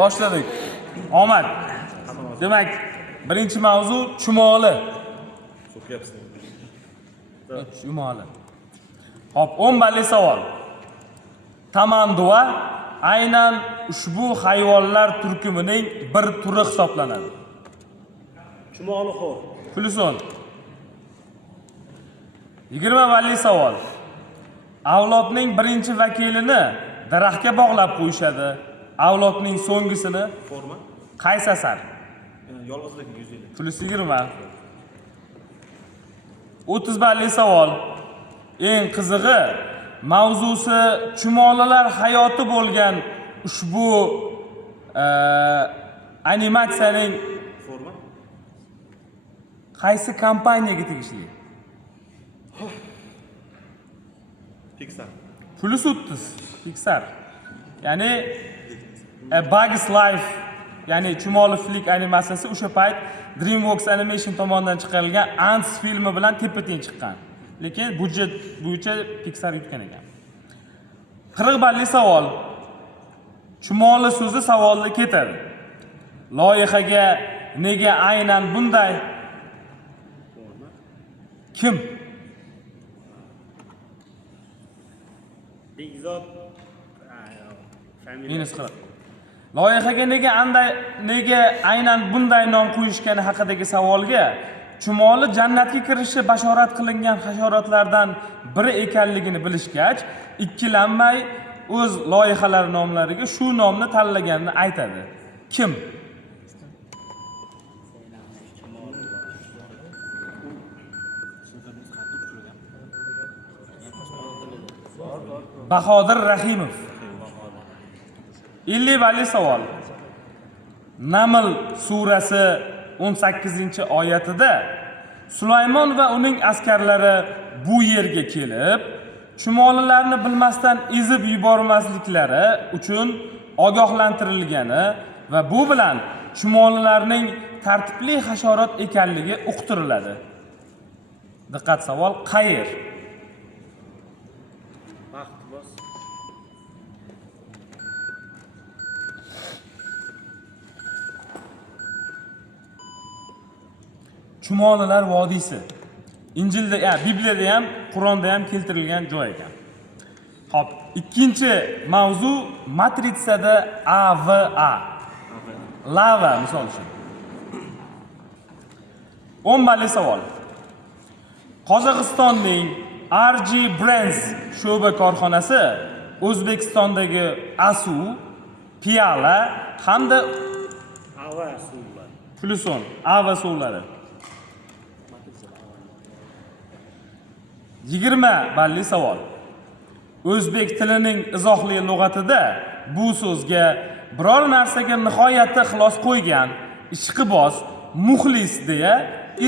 Boshladik. Omad. Demak, birinchi mavzu chumoli. Chumoli. Hop, 10 balli savol. Tamanduva aynan ushbu hayvonlar turkumining bir turi hisoblanadi. Chumolixo'r. Pulson. 20 balli savol. Avlodning birinchi vakilini daraxtga bog'lab qo'yishadi. Avlodning so'nggisini Forma. qaysi asar? Yolg'izlik 100 yil. Plus 20. 30 balli savol. Eng qizig'i, mavzusi chumolilar hayoti bo'lgan ushbu animatsiyaning Forma. qaysi kompaniyaga tegishli? Pixar. Plus 30. Pixar. Ya'ni A Bug's Life, ya'ni chumoli flik animatsiyasi o'sha payt DreamWorks Animation tomonidan chiqarilgan Ants filmi bilan teppa-teng chiqqan. Lekin budjet bo'yicha Pixar yutgan ekan. 40 balli savol. Chumoli so'zi savolda ketadi. Loyihaga nega aynan bunday? Kim? Bekzod. Minus 40. Loyihaga nega aynan bunday nom qo'yishgani haqidagi savolga chumoli jannatga kirishi bashorat qilingan hasharotlardan biri ekanligini bilishgach, ikkilanmay o'z loyihalari nomlariga shu nomni tanlaganini aytadi. Kim? Bahodir Rahimov. 50 balli savol. Naml surasi 18-oyatida Sulaymon va uning askarlari bu yerga kelib, chumolilarni bilmasdan ezib yubormasliklari uchun ogohlantirilgani va bu bilan chumolilarning tartibli hasharot ekanligi uqtiriladi. Diqqat savol, qayer? Chumolilar vodiysi. Injilda, Bibliyada ham, Qur'onda ham keltirilgan joy ekan. Xo'p, ikkinchi mavzu matritsada AVA. Lava misol uchun. 10 balli savol. Qozog'istonning RG Brands sho'ba korxonasi O'zbekistondagi ASU, Piyala hamda Ava suvlar. Pluson, AVA suvlari. 20 balli savol. O'zbek tilining izohli lug'atida bu so'zga biror narsaga nihoyatda ixlos qo'ygan, ishqiboz, muxlis deya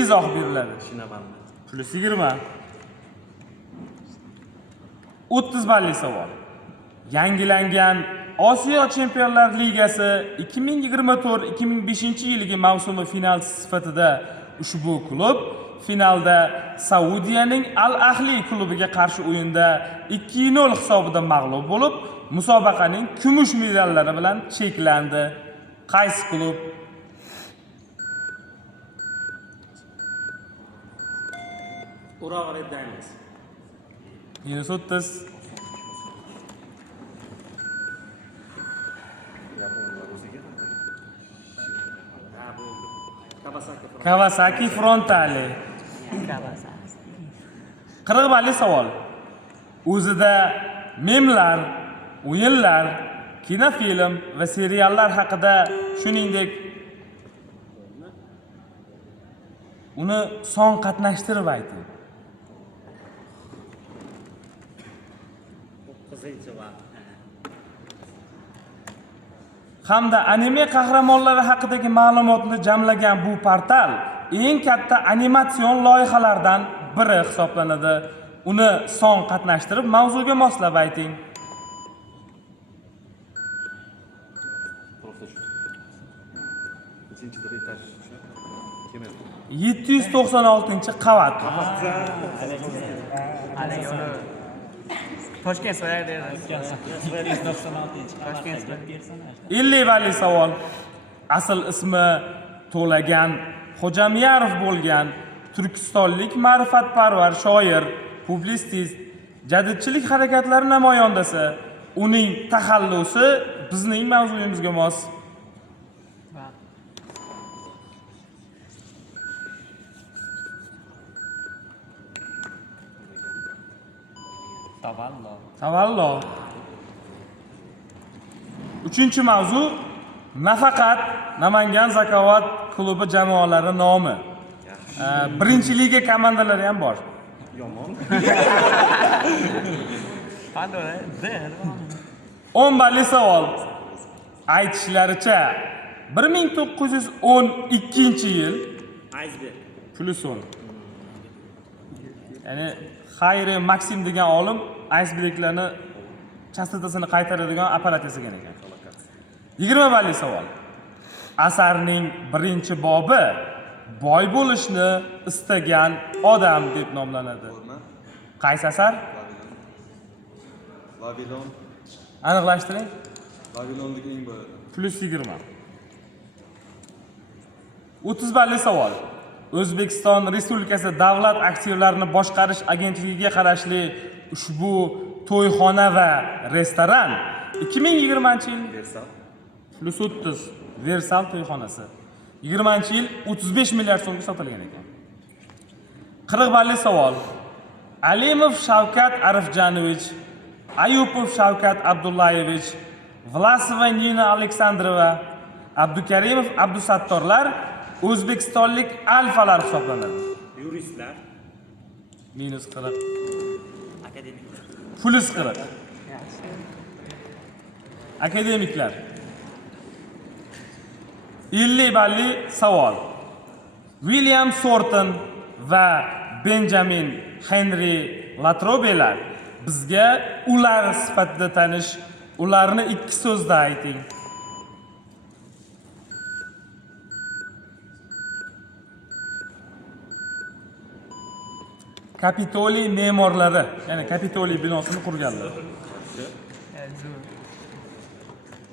izoh beriladi. Shinabanda. Plus 20. 30 balli savol. Yangilangan Osiyo Chempionlar Ligasi 2024-2025-yilgi mavsumi finalchisi sifatida ushbu klub finalda Saudiyaning Al-Ahli klubiga qarshi o'yinda 2-0 hisobida mag'lub bo'lib, musobaqaning kumush medallari bilan cheklandi. Qaysi klub? Urawa Red Diamonds. Minus 30. Kawasaki Frontale. 40 balli savol. O'zida memlar, o'yinlar, kinofilm va seriallar haqida, shuningdek uni son qatnashtirib ayting. 9-va. Hamda anime qahramonlari haqidagi ma'lumotni jamlagan bu portal eng katta animatsion loyihalardan biri hisoblanadi. Uni son qatnashtirib mavzuga moslab ayting. 796-qavat. Toshkent so'raydi. Toshkent. 50 balli savol. Asl ismi To'lagan Xo'jamiyarov bo'lgan turkistonlik ma'rifatparvar shoir, publitsist, jadidchilik harakatlari namoyandasi. Uning taxallusi bizning mavzuyimizga mos. Tavallo. 3-chi mavzu nafaqat Namangan Zakovat klubi jamoalari nomi. Birinchi liga komandalari ham bor. Yomon. 10 balli savol. Aytishlaricha 1912-yil Iceberg. +10. Ya'ni Xayri Maksim degan olim iceberglarni chastotasini qaytaradigan apparat yasagan ekan. 20 balli savol. Asarning birinchi bobi boy bo'lishni istagan odam deb nomlanadi. Qaysi asar? Vavilon. Aniqlashtiring. Vavilondagi eng boy odam. +20. 30 balli savol. O'zbekiston Respublikasi Davlat aktivlarini boshqarish agentligiga qarashli ushbu to'yxona va restoran 2020-yil Versal. +30 Versal to'yxonasi 20-yil 35 milliard so'mga sotilgan ekan. 40 balli savol. Alimov Shavkat Arifjanovich, Ayupov Shavkat Abdullayevich, Vlasova Nina Aleksandrova, Abdukarimov Abdusattorlar o'zbekistonlik alfalar hisoblanadi. Yuristlar. -40. Akademiklar. +40. Akademiklar. 50 balli savol. William Thornton va Benjamin Henry Latrobelar bizga ular sifatida tanish, ularni 2 so'zda ayting. Kapitoliy me'morlari, ya'ni Kapitoliy binosini qurganlar.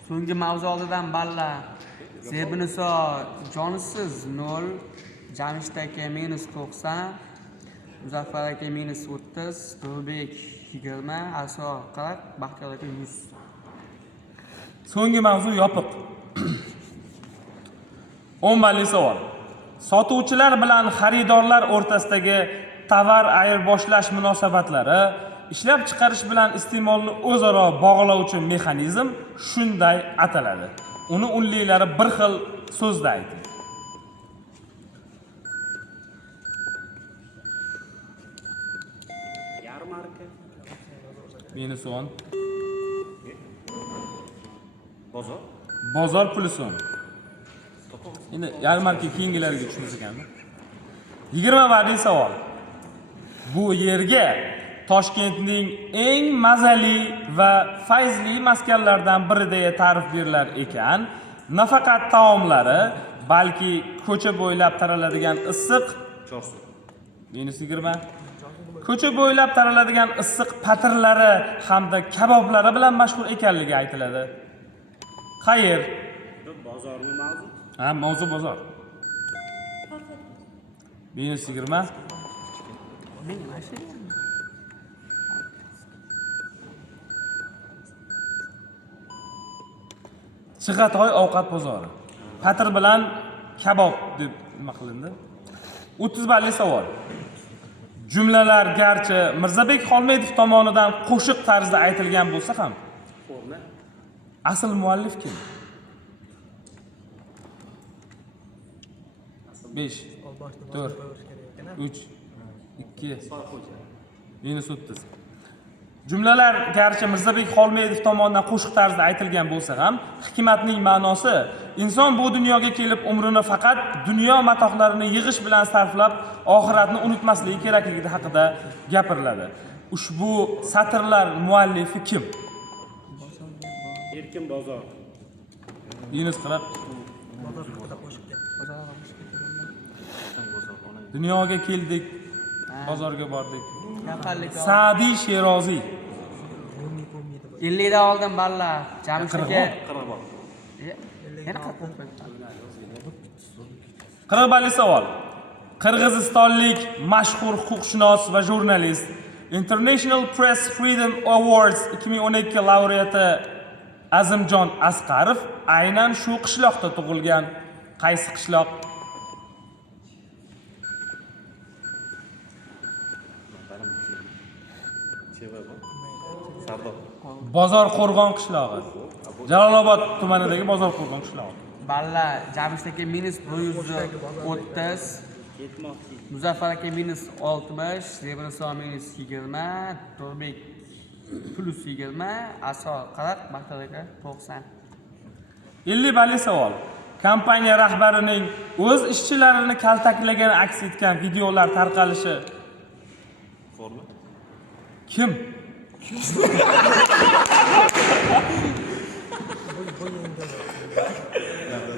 So'nggi mavzu oldidan balla. Zebiniso jonsiz 0, Jamshid aka -90, Muzaffar aka -30, Nurbek 20, Asro 40, Baxtiyor aka 100. So'nggi mavzu yopiq. 10 balli savol. Sotuvchilar bilan xaridorlar o'rtasidagi tovar ayirboshlash munosabatlari, ishlab chiqarish bilan iste'molni o'zaro bog'lovchi mexanizm shunday ataladi. Uni unliklari bir xil so'zda ayting. Yarmarka. -10. Bozor. Bozor +10. Endi yarmarka keyingilarga tushimiz ekan. 20 balli savol. Bu yerga Toshkentning eng mazali va fayzli maskanlaridan biri deya ta'rif berilar ekan. Nafaqat taomlari, balki ko'cha bo'ylab taraladigan issiq Chorsu. -20. Ko'cha bo'ylab taraladigan issiq patirlari hamda kaboblari bilan mashhur ekanligi aytiladi. Xayr. Bozormi mavzu? Ha, mavzu bozor. -20. Chig'atoy ovqat bozori. Patir bilan kabob deb nima qilindi? 30 balli savol. Jumlalar garchi Mirzabek Xolmedov tomonidan qo'shiq tarzda aytilgan bo'lsa ham, Forma. asl muallif kim? 5, 4, 3, 2, -30. Jumlalar garchi Mirzabek Xolmedov tomonidan qo'shiq tarzda aytilgan bo'lsa ham, hikmatning ma'nosi inson bu dunyoga kelib umrini faqat dunyo matohlarini yig'ish bilan sarflab, oxiratni unutmasligi kerakligi haqida gapiriladi. Ushbu satrlar muallifi kim? Erkin bozor. -40. Dunyoga keldik, bozorga bordik. Yaqinlik. Sa'diy Sheroziy. 50 dan oldim balla. Jamshid aka. Yana 40 balli savol. Qirg'izistonlik mashhur huquqshunos va jurnalist, International Press Freedom Awards 2012 laureati Azimjon Asqarov aynan shu qishloqda tug'ilgan. Qaysi qishloq? Bozor Qo'rg'on qishlog'i. Jalolobod tumanidagi Bozor Qo'rg'on qishlog'i. balla. Jamshid aka -130. Ketmoqchi. Muzaffar aka -60, Zebniso -20, To'rbek +20, Asol 40, Baxtiyor aka 90. 50 balli savol. Kompaniya rahbarining o'z ishchilarini kaltaklagani aks etgan videolar tarqalishi Forma. kim?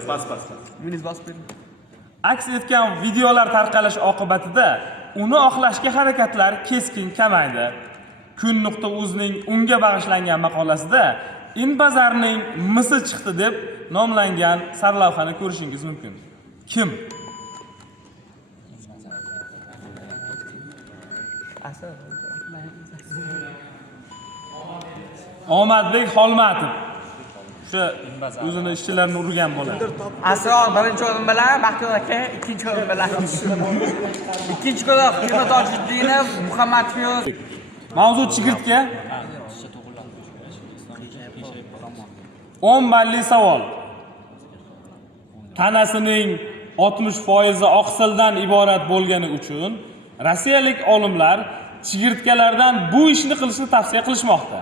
Pas. Minus bosib bering. Aks etgan videolar tarqalish oqibatida uni oqlashga harakatlar keskin kamaydi. Kun.uz'ning unga bag'ishlangan maqolasida Inbazarning misi chiqdi deb nomlangan sarlavhani ko'rishingiz mumkin. Kim? Asol. Omadbek Xolmatov. O'sha o'zini ishchilarini urgan bo'ladi. Asol birinchi o'rin bilan, Baxtiyor aka ikkinchi o'rin bilan. Ikkinchi guruh Temur Tojiddinov, Muhammad Fiyoz. Mavzu chigirtka. 10 balli savol. Tanasining 60% oqsildan iborat bo'lgani uchun rossiyalik olimlar chigirtkalardan bu ishni qilishni tavsiya qilishmoqda.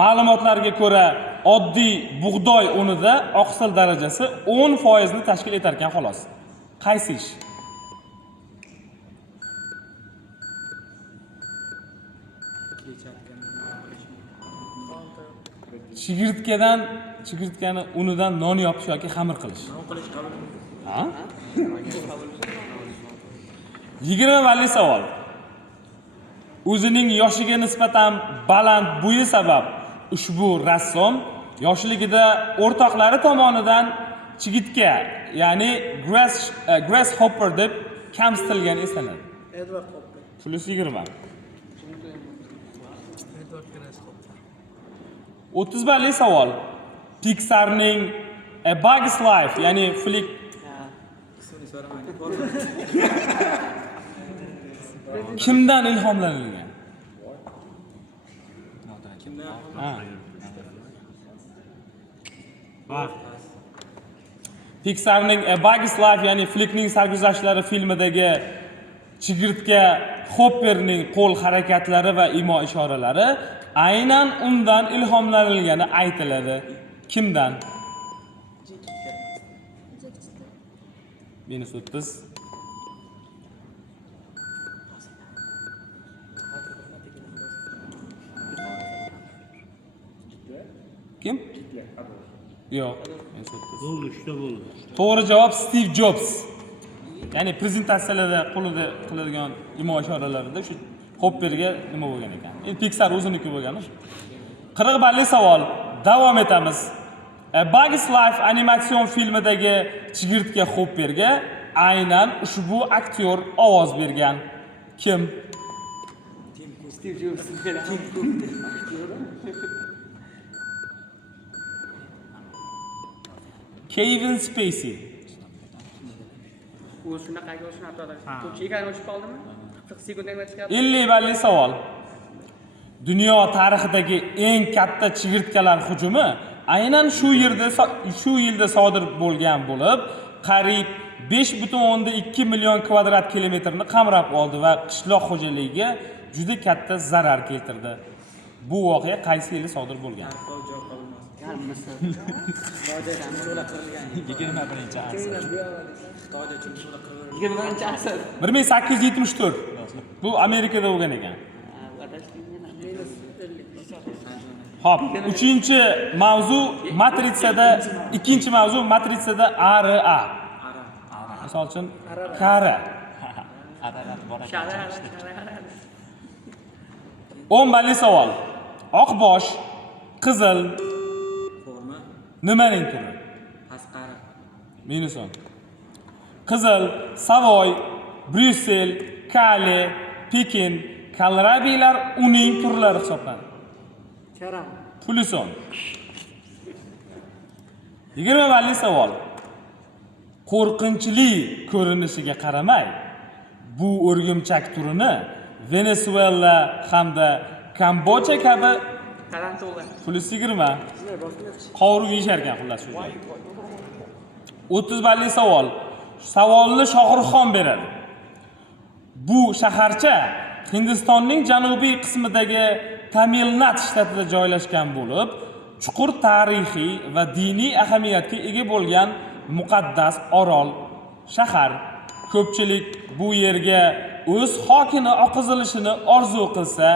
Ma'lumotlarga ko'ra, oddiy bug'doy unida oqsil darajasi 10% ni tashkil etar ekan xolos. Qaysi ish? Chigirtkani unidan non yopish yoki xamir qilish. Ha? 20 balli savol. O'zining yoshiga nisbatan baland bo'yi sabab ushbu rassom yoshligida o'rtoqlari tomonidan chigirtka, ya'ni grasshopper deb kamsitilgan eslanadi. Edward Hopper. +20. 30 balli savol. Pixarning A Bug's Life, ya'ni Flick kimdan ilhomlanilgan? Pixarning A Bug's Life, ya'ni Flickning sarguzashtlari filmidagi chigirtka Hopperning qo'l harakatlari va imo ishoralari aynan undan ilhomlanilgani aytiladi. Kimdan? -30. Kim? Yo'q, Bo'ldi, shunda bo'ldi. to'g'ri javob Steve Jobs. Ya'ni prezentatsiyalarda qo'lida qiladigan imo ishoralarida shu Hopperga nima bo'lgan ekan. Endi Pixar o'ziniki bo'lgani. 40 balli savol. Davom etamiz. A Bug's Life animatsion filmidagi chigirtka Hopperga aynan ushbu aktyor ovoz bergan. Kim? Steve Jobs. Kevin Spacey. U shunaqaga o'xshatadi. Chegani o'chib qoldimi? 40 sekundda chiqadi. 50 balli savol. Dunyo tarixidagi eng katta chigirtkalar hujumi aynan shu yilda sodir bo'lgan bo'lib, qariyb 5,2 million kvadrat kilometrni qamrab oldi va qishloq xo'jaligiga juda katta zarar keltirdi. Bu voqea qaysi yilda sodir bo'lgan? 20-asr. 1874. Bu Amerikada bo'lgan ekan. Xo'p, ikkinchi mavzu matritsada RA. Misol uchun kara. 10 balli savol. Oqbosh Qizil Forma. nimaning turi? Pasqari. -10. Qizil, Savoy, Bryussel, Kale, Pekin, ko'lrabilar uning turlari hisoblanadi. Karam. +10. 20 balli savol. Qo'rqinchli ko'rinishiga qaramay, bu o'rgimchak turini Venezuela hamda Kamboja kabi Tarantula. +20. Qovurib yeyishar ekan xullas shu. 30 balli savol. Savolni Shohruxxon beradi. Bu shaharcha Hindistonning janubiy qismidagi Tamil Nadu shtatida joylashgan bo'lib, chuqur tarixiy va diniy ahamiyatga ega bo'lgan muqaddas orol shahar. Ko'pchilik bu yerga o'z hokini oqizilishini orzu qilsa,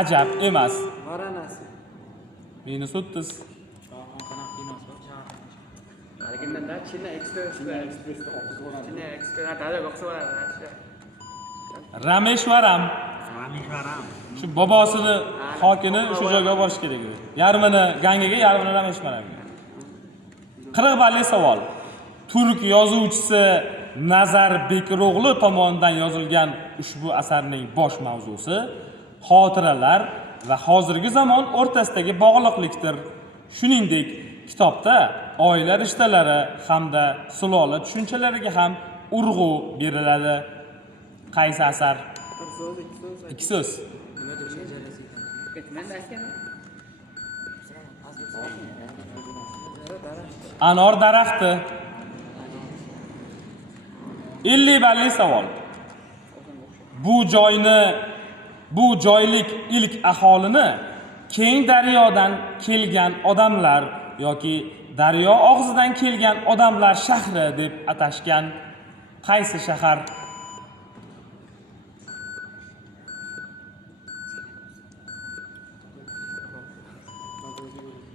ajab emas. Varanasi. -30. Haliganda China Express. China Express dada boqsalaradi. Rameshwaram. Shu bobosini hokini shu joyga olib borish kerak edi. Yarmini Gangaga, yarmini Rameshwaramga. 40 balli savol. Turk yozuvchisi Nazar Bekirog'lu tomonidan yozilgan ushbu asarning bosh mavzusi xotiralar va hozirgi zamon o'rtasidagi bog'liqlikdir. Shuningdek, kitobda oila rishtalari hamda sulola tushunchalariga ham urg'u beriladi. Qaysi asar? 2 so'z. Anor daraxti. 50 balli savol. Bu joylik ilk aholini keng daryodan kelgan odamlar yoki daryo og'zidan kelgan odamlar shahri deb atashgan qaysi shahar?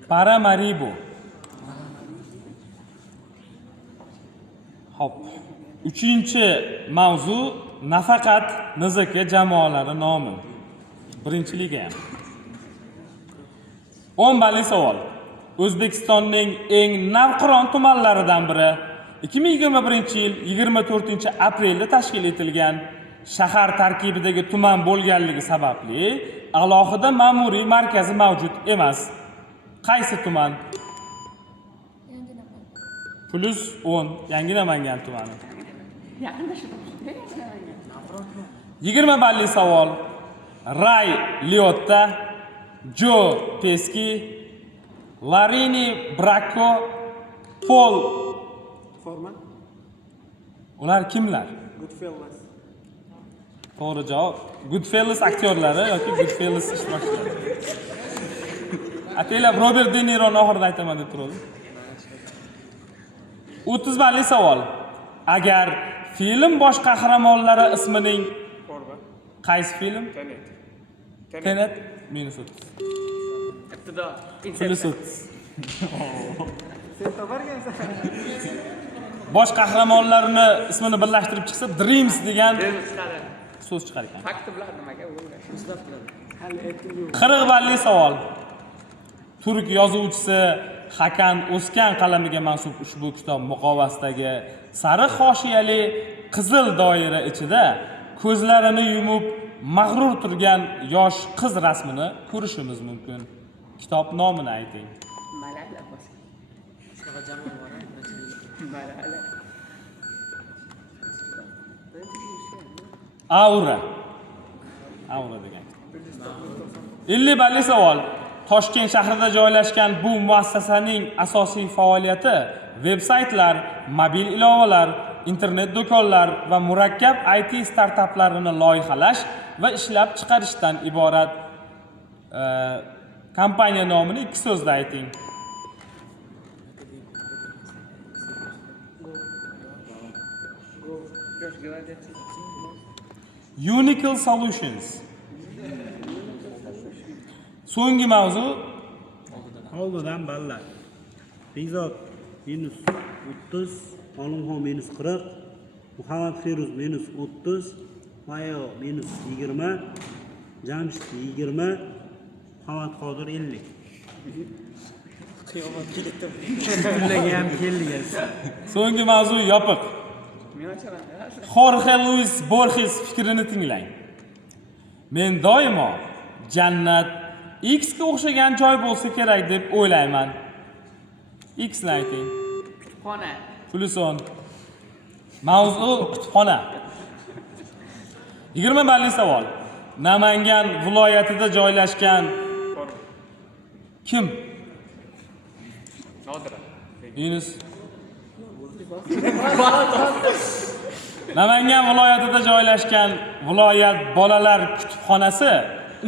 Paramaribo. Hop. 3-mavzu nafaqat NZK jamoalari nomi. Birinchiligi ham. 10 balli savol. O'zbekistonning eng navqiron tumanlaridan biri 2021-yil 24-aprelda tashkil etilgan shahar tarkibidagi tuman bo'lganligi sababli alohida ma'muriy markazi mavjud emas. Qaysi tuman? +10. Yangi Namangan tumani. 20 balli savol. Ray Liotta, Joe Pesci, Larini Bracco, Paul. Forma. Ular kimlar? Goodfellas. To'g'ri javob. Goodfellas aktyorlari yoki Goodfellas ishtirokchilari. Ataylar Robert De Niro'ni oxirida aytaman deb turdim. 30 balli savol. Agar film bosh qahramonlari ismining qaysi film? Tenet. -30. Ibtido. +30. Bosh qahramonlarni ismini birlashtirib chiqsa Dreams degan so'z chiqar ekan. Fakti bilan nimaga bo'ldi? 40 balli savol. Turk yozuvchisi Hakan O'skan qalamiga mansub ushbu kitob muqovasidagi sariq hoshiyali qizil doira ichida ko'zlarini yumib mag'rur turgan yosh qiz rasmini ko'rishimiz mumkin. Kitob nomini ayting. Malala bos. Shunaqa jamoa bor. Malala. Aura degan. 50 balli savol. Toshkent shahrida joylashgan bu muassasaning asosiy faoliyati veb-saytlar, mobil ilovalar, internet do'konlar va murakkab IT startaplarini loyihalash va ishlab chiqarishdan iborat. Kompaniya nomini 2 so'zda ayting. Unical Solutions. So'nggi mavzu Oldidan ballar. Bezod -30, Olimxon -40, Muhammad Feruz -30, Mayo -20, Jamshid 20, Muhammad Qodir 50. Qiyomat kelibdi. Kunlarga ham keldik. So'nggi mavzu yopiq. Jorge Luis Borges fikrini tinglang. Men doimo jannat X ga o'xshagan joy bo'lsa kerak deb o'ylayman. X ni ayting. Kutubxona. Pulson. Mavzu kutubxona. 20 balli savol. Namangan viloyatida joylashgan kim? Yunus. Namangan viloyatida joylashgan viloyat bolalar kutubxonasi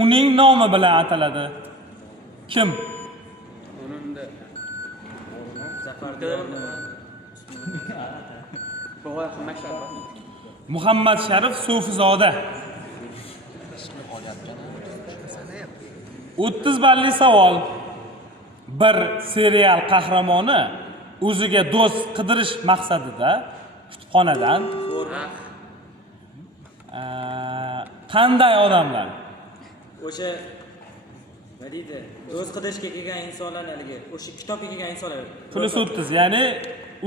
uning nomi bilan ataladi. Kim? Muhammad Sharif So'fizoda. 30 balli savol. Bir serial qahramoni o'ziga do'st qidirish maqsadida kutubxonadan qanday odamlar? O'sha nima deydi? O'z qidirishga kelgan insonlar haligi, o'sha kitobga kelgan insonlar. Plus 30, ya'ni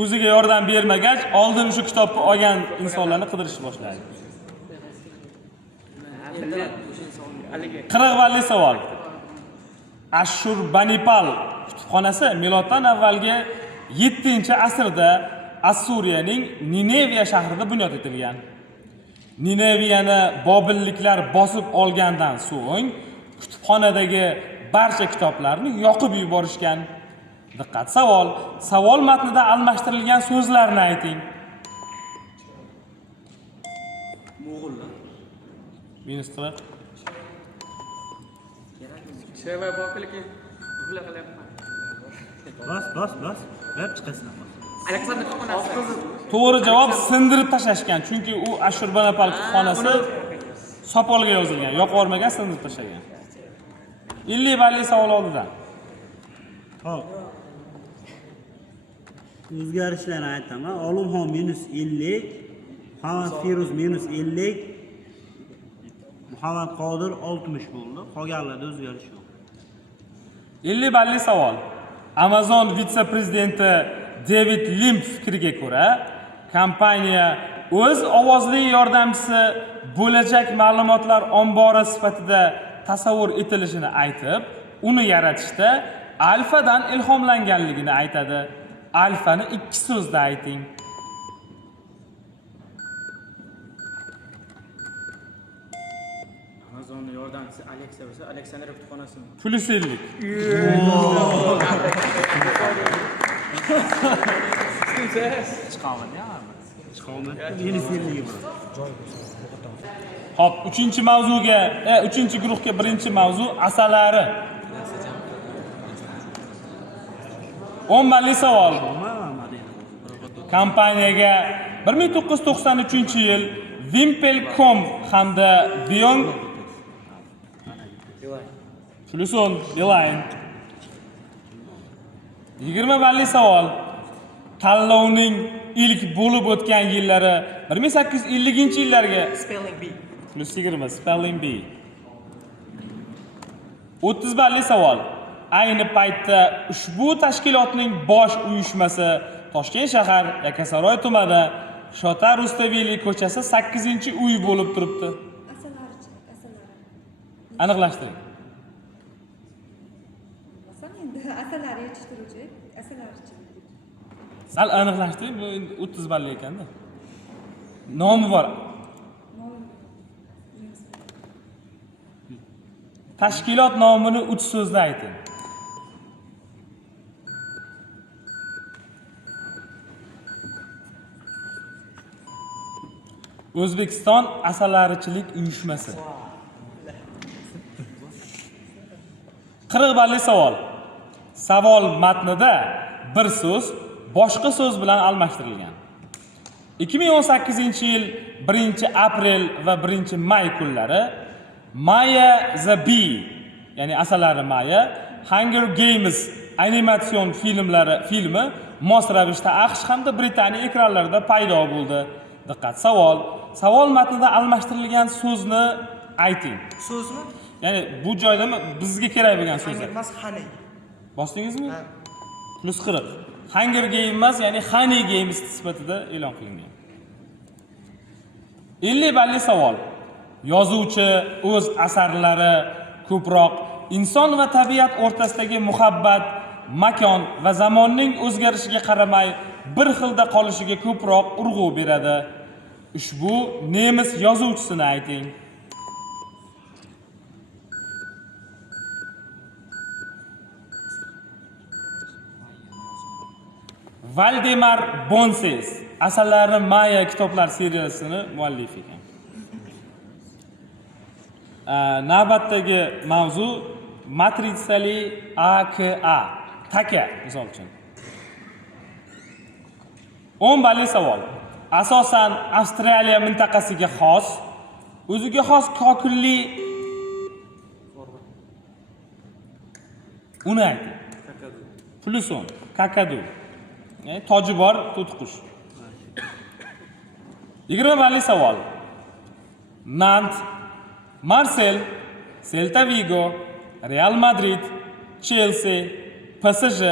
o'ziga yordam bermagach, oldin shu kitobni olgan insonlarni qidirishni boshlaydi. 40 balli savol. Ashurbanipal kutubxonasi miloddan avvalgi 7-asrda Assuriyaning Nineviya shahrida bunyod etilgan. Nineviyani bobilliklar bosib olgandan so'ng kutubxonadagi barcha kitoblarni yoqib yuborishgan. Diqqat savol. Savol matnida almashtirilgan so'zlarni ayting. Mo'g'ullar. Minus 40. Sheva bokilki. Uxla qilyapman. Bas. Gap chiqasan. Aleksandr kutubxonasi. To'g'ri javob sindirib tashlashgan, chunki u Ashurbanipal kutubxonasi sopolga yozilgan, yoqib olmagan, sindirib tashlagan. 50 balli savol oldidan. Hop. O'zgarishlarni aytaman. Olimxon minus 50, Muhammad Firuz minus 50, Muhammad Qodir 60 bo'ldi. Qolganlarda o'zgarish yo'q. 50 balli savol. Amazon vitse-prezidenti David Lim fikriga ko'ra, kompaniya o'z ovozli yordamchisi bo'lajak ma'lumotlar ombori sifatida tasavvur etilishini aytib, uni yaratishda alfadan ilhomlanganligini aytadi. Alfani 2 so'zda ayting. Amazonning yordamchisi Alexa bo'lsa, Aleksandr kutubxonasimi? Plus 50. Chiqomat. Minus 50 bor. Hop, 3-mavzuga, 3-guruhga birinchi mavzu asalari. 10 balli savol. Kompaniyaga 1993-yil Wimpelcom hamda Beyond Pluson Beeline. 20 balli savol. Tanlovning ilk bo'lib o'tgan yillari 1850-yillarga Spelling bee. plus 20 spelling bee. 30 balli savol. Ayni paytda ushbu tashkilotning bosh uyushmasi Toshkent shahar Yakkasaroy tumani Shota Rustaveli ko'chasi 8-uy bo'lib turibdi. Asalari. Aniqlashtiring. Bilmasam endi asalari yetishtiruvchi, asalarichi. Sal aniqlashtiring, bu 30 balli ekanda. Nomi bor. Tashkilot nomini 3 so'zda ayting. O'zbekiston asalarichilik uyushmasi. 40 balli savol. Savol matnida bir so'z boshqa so'z bilan almashtirilgan. 2018-yil 1-aprel va 1-may kunlari Maya the Bee, ya'ni asalari Maya, Hunger Games animatsion filmi mos ravishda AQSh hamda Britaniya ekranlarida paydo bo'ldi. Diqqat savol. Savol matnida almashtirilgan so'zni ayting. So'zmi? Ya'ni bu joyda bizga kerak bo'lgan so'zlar. Emas, honey. Bosdingizmi? +40. Hunger Game emas, ya'ni Honey Games sifatida e'lon qilingan. 50 balli savol. Yozuvchi o'z asarlari ko'proq inson va tabiat o'rtasidagi muhabbat, makon va zamonning o'zgarishiga qaramay bir xilda qolishiga ko'proq urg'u beradi. Ushbu nemis yozuvchisini ayting. Valdemar Bonses asarlari Maya kitoblar seriyasining muallifi ekan. Navbatdagi mavzu matritsali AKA, taka misol uchun. 10 balli savol. Asosan Avstraliya mintaqasiga xos, o'ziga xos kokilli uni ayting. +10, kakadu. Toji bor to'tiqush. 20 balli savol. Nant, Marsel, Celta Vigo, Real Madrid, Chelsea, PSG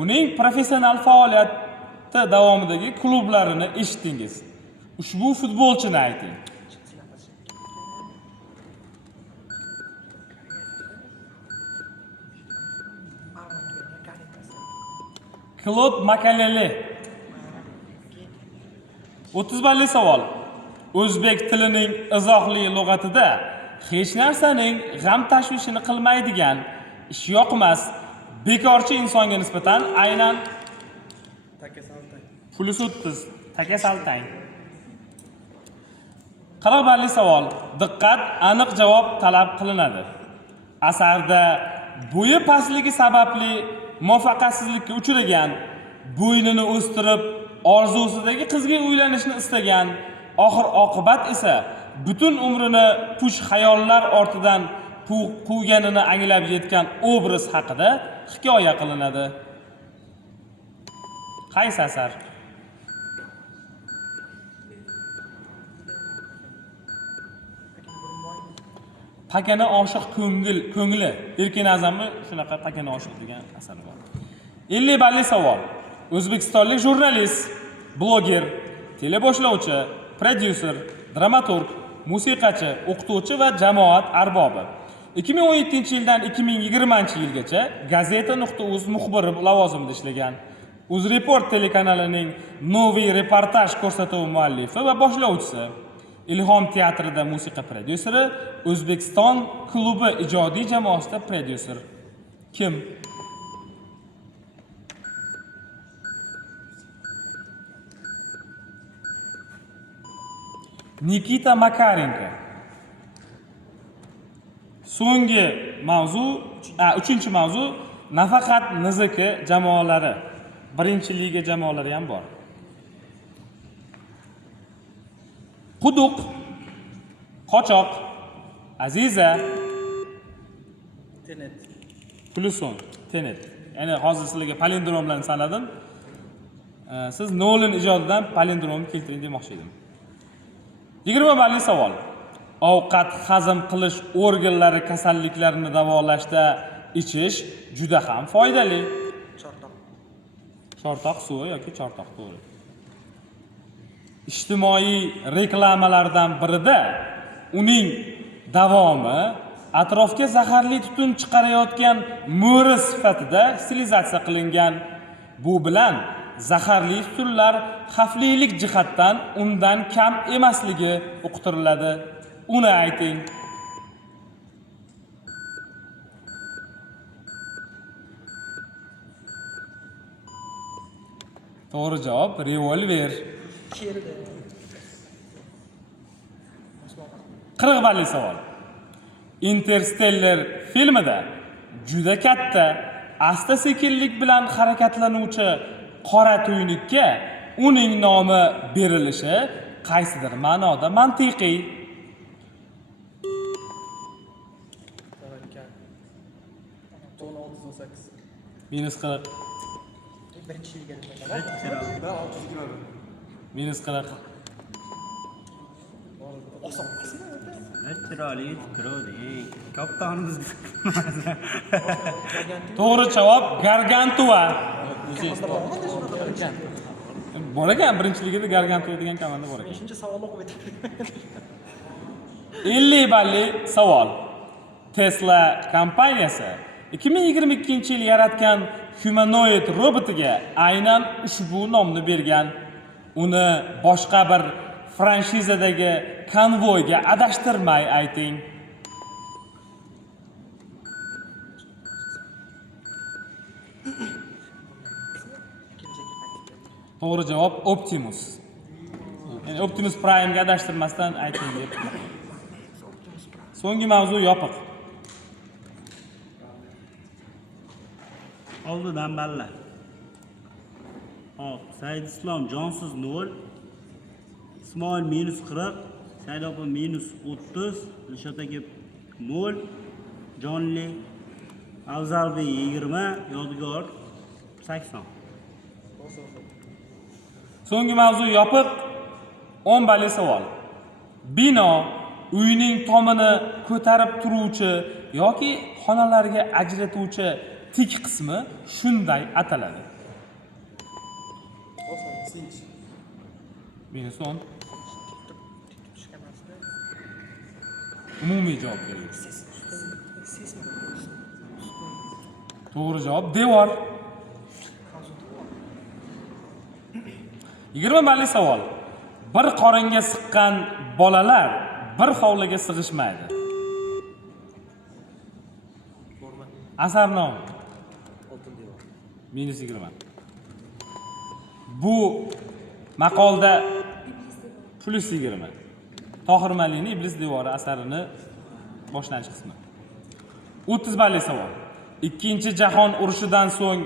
uning professional faoliyati davomidagi klublarini eshitdingiz. Ushbu futbolchini ayting. Claude Makaleli. 30 balli savol. O'zbek tilining izohli lug'atida hech narsaning g'am tashvishini qilmaydigan, ish yoqmas, bekorchi insonga nisbatan aynan +30, taka saltang. 40 balli savol. Diqqat, aniq javob talab qilinadi. Asarda bo'yi pastligi sababli muvaffaqiyatsizlikka uchragan, bo'ynini o'stirib, orzusidagi qizga uylanishni istagan, oxir oqibat esa butun umrini push xayollar ortidan quvganini anglab yetgan obraz haqida hikoya qilinadi. Qaysi asar? Pakana oshiq ko'ngli. Erkin A'zamni shunaqa Pakana oshiq degan asari bor. 50 balli savol. O'zbekistonlik jurnalist, bloger, teleboshlovchi, prodyuser, dramaturg, musiqachi, o'qituvchi va jamoat arbobi. 2017-yildan 2020-yilgacha Gazeta.uz muxbiri lavozimida ishlagan. UzReport telekanalining Noviy reportaj ko'rsatuvi muallifi va boshlovchisi. Ilhom teatrida musiqa prodyuseri, O'zbekiston klubi ijodiy jamoasida prodyuser. Kim? Nikita Makarenko. So'nggi mavzu, 3-mavzu nafaqat NZK jamoalari, birinchi liga jamoalari ham bor. Quduq, Qochoq, Aziza, Tenet. +10, Tenet. Ya'ni hozir sizlarga palindromlarni sanadim. Siz Nolan ijodidan palindrom keltiring demoqchi edim. 20 balli savol. Ovqat hazm qilish organlari kasalliklarini davolashda ichish juda ham foydali. Chortoq suvi yoki chortoq to'g'ri. Ijtimoiy reklamalardan birida uning davomi atrofga zaharli tutun chiqarayotgan mo'ri sifatida stilizatsiya qilingan. Bu bilan zaharli tutunlar xavflilik jihatdan undan kam emasligi uqtiriladi. Uni ayting. To'g'ri javob revolver. 40 balli savol. Interstellar filmida juda katta, asta-sekinlik bilan harakatlanuvchi qora tuynukka uning nomi berilishi qaysidir ma'noda mantiqiy? -40. -40. Chiroyli yetib turuvding. Kaptonimiz. To'g'ri javob Gargantua. Bor ekan, birinchiligida Gargantua degan komanda bor ekan. 5-savolni o'qib o'tib. 50 balli savol. Tesla kompaniyasi 2022-yil yaratgan humanoid robotiga aynan ushbu nomni bergan. Uni boshqa bir franshizadagi konvoyga adashtirmay ayting. To'g'ri javob Optimus. Ya'ni Optimus Prime'ga adashtirmasdan ayting deb. So'nggi mavzu yopiq. Oldidan ballar. Hop, Said Islom jonsiz 0. Ismoil -40, Said opa -30, Dilshod aka 0, Jonli Afzalbek 20, Yodgor 80. So'nggi mavzu yopiq. 10 balli savol. Bino uyning tomini ko'tarib turuvchi yoki xonalarga ajratuvchi tik qismi shunday ataladi. Minus 10. Umumiy javob beramiz. To'g'ri javob devor. 20 balli savol. Bir qoringa siqqan bolalar bir hovliga sig'ishmaydi. Asar nomi. Minus 20. Bu maqolda plus 20. Tohir Malining Iblis devori asarini boshlanish qismi. 30 balli savol. Ikkinchi jahon urushidan so'ng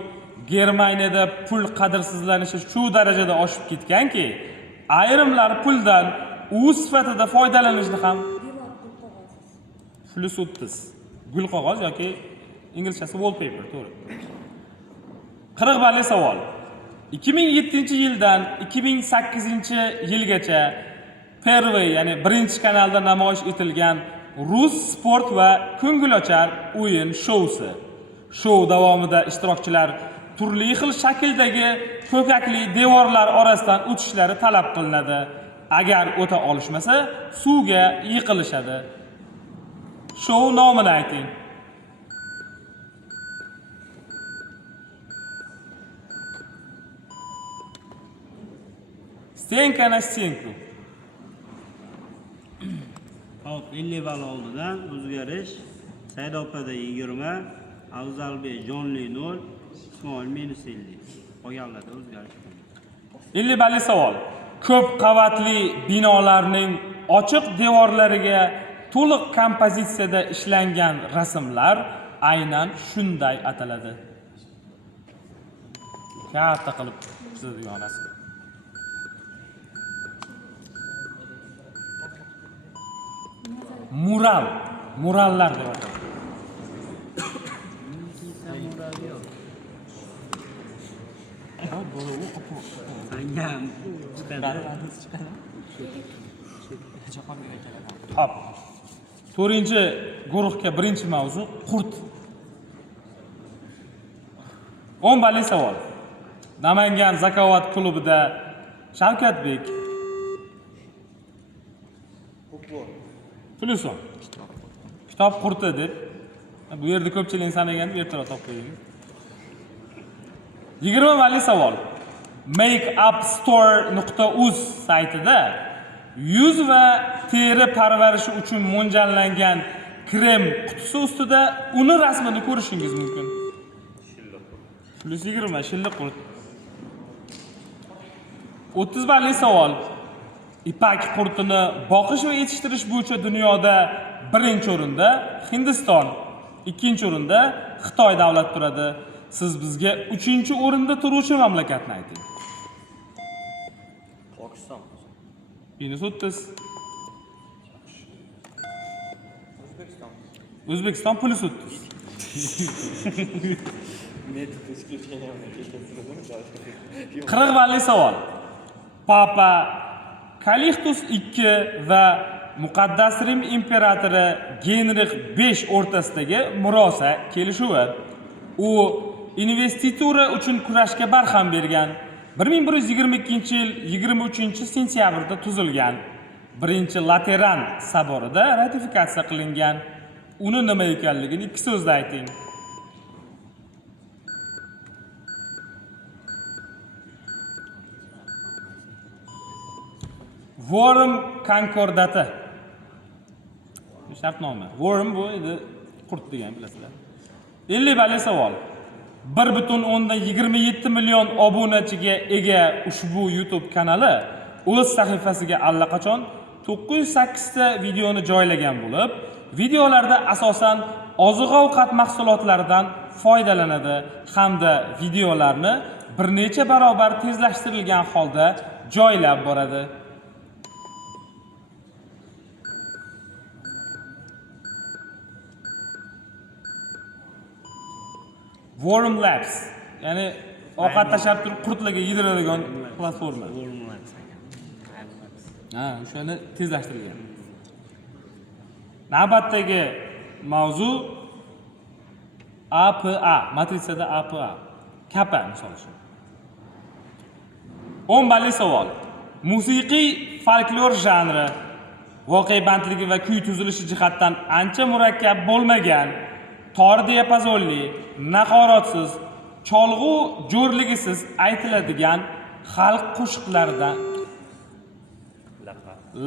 Germaniyada pul qadrsizlanishi shu darajada oshib ketganki, ayrimlar puldan u sifatida foydalanishni ham plus 30. Gul qog'oz yoki inglizchasi wallpaper, to'g'ri. 40 balli savol. 2007-yildan 2008-yilgacha Pervey, ya'ni birinchi kanalda namoyish etilgan rus sport va ko'ngilochar o'yin shousi. Shou davomida ishtirokchilar turli xil shakldagi ko'kakli devorlar orasidan o'tishlari talab qilinadi. Agar o'ta olishmasa, suvga yiqilishadi. Shou nomini ayting. Stenka na stenku. Hop, 50 ball oldidan o'zgarish. Said opada 20, Afzalbek Jonli 0, Ismoil -50. Qolganlarda o'zgarish. 50 balli savol. Ko'p qavatli binolarning ochiq devorlariga to'liq kompozitsiyada ishlangan rasmlar aynan shunday ataladi. Katta qilib chizadigan rasm. Mural, murallar deb ataladi. Sangam Hop. 4-guruhga birinchi mavzu qurt. 10 balli savol. Namangan Zakovat klubida Shavkatbek plus 10. Kitob qurti deb. Bu yerda ko'pchilik sanagan ertaroq topib 20 balli savol. makeupstore.uz saytida yuz va teri parvarishi uchun mo'ljallangan krem qutisi ustida uni rasmini ko'rishingiz mumkin. Plus 20 shilliq qurt. 30 balli savol. Ipak qurtini boqish va yetishtirish bo'yicha dunyoda birinchi o'rinda Hindiston, ikkinchi o'rinda Xitoy davlat turadi. Siz bizga 3-o'rinda turuvchi mamlakatni ayting. Pokiston. Minus 30. O'zbekiston plus 30. Qirq balli savol. Papa Kalixtus II va Muqaddas Rim imperatori Genrix V o'rtasidagi murosa kelishuvi. U investitura uchun kurashga barham bergan. 1122-yil 23-sentyabrda tuzilgan. Birinchi Lateran saborida ratifikatsiya qilingan. Uni nima ekanligini ikki so'zda ayting. Worm konkordati. Shartnoma. Worm bu edi qurt degan bilasizlar. 50 balli savol. 1,27 million obunachiga ega ushbu YouTube kanali o'z sahifasiga allaqachon 908 ta videoni joylagan bo'lib, videolarda asosan oziq-ovqat mahsulotlaridan foydalanadi hamda videolarni bir necha barobar tezlashtirilgan holda joylab boradi. Worm Labs, ya'ni ovqat tashlab turib qurtlarga yediradigan platforma. Ha, o'shani tezlashtirilgan. Navbatdagi mavzu APA, matritsada APA. Kappa misol uchun. 10 balli savol. Musiqiy folklor janri voqeabandligi va kuy tuzilishi jihatdan ancha murakkab bo'lmagan, tor diapazonli, naqorotsiz, cholg'u jo'rligisiz aytiladigan xalq qo'shiqlaridan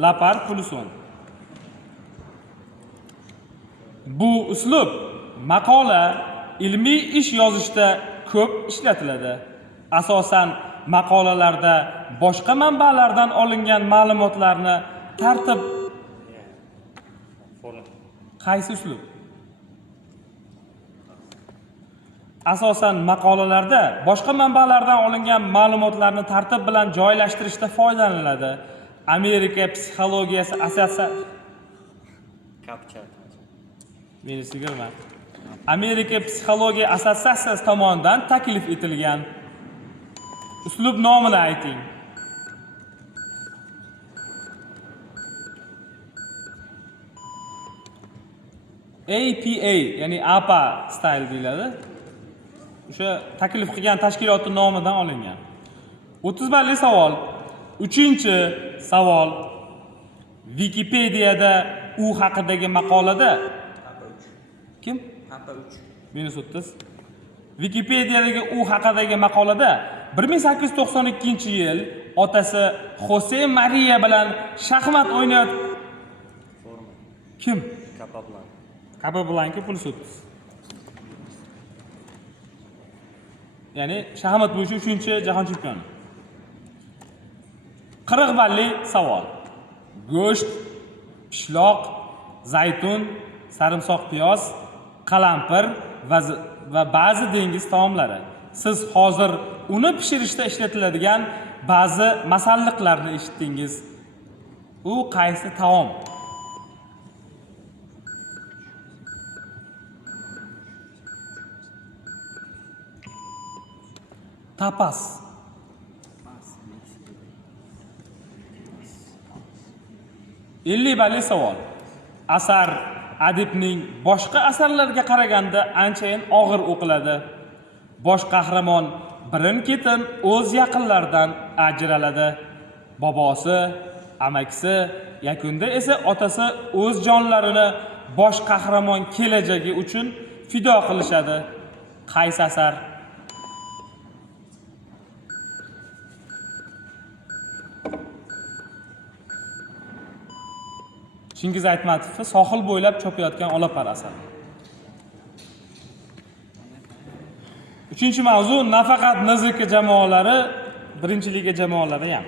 Lapar Puluson. Bu uslub maqola, ilmiy ish yozishda ko'p ishlatiladi. Asosan maqolalarda boshqa manbalardan olingan ma'lumotlarni tartib qaysi uslub? Asosan maqolalarda boshqa manbalardan olingan ma'lumotlarni tartib bilan joylashtirishda foydalaniladi. Amerika psixologiyasi Amerika psixologiya assotsiatsiyasi tomonidan taklif etilgan. Uslub nomini ayting. APA, ya'ni APA style deyiladi. O'sha taklif qilgan tashkilotning nomidan olingan. 30 balli savol. 3-savol. Wikipediyada u haqidagi maqolada kim? -30. Wikipediyadagi u haqidagi maqolada 1892-yil otasi Jose Maria bilan shaxmat o'ynayotgan kim? Capablanca +30. Ya'ni shaxmat bo'yicha 3-jahon chempioni. 40 balli savol. Go'sht, pishloq, zaytun, sarimsoq piyoz, qalampir va ba'zi dengiz taomlari. Siz hozir uni pishirishda ishlatiladigan ba'zi masalliqlarni eshitdingiz. U qaysi taom? Tapas. Elli balli savol. Asar adibning boshqa asarlarga qaraganda anchayin og'ir o'qiladi. Bosh qahramon birin-ketin o'z yaqinlaridan ajraladi. Bobosi, amakisi, yakunda esa otasi o'z jonlarini bosh qahramon kelajagi uchun fido qilishadi. Qaysi asar? Chingiz Aytmatovning sohil bo'ylab chopayotgan olapar asari. 3-mavzu nafaqat NZK jamoalari, birinchiligiga jamoalari ham.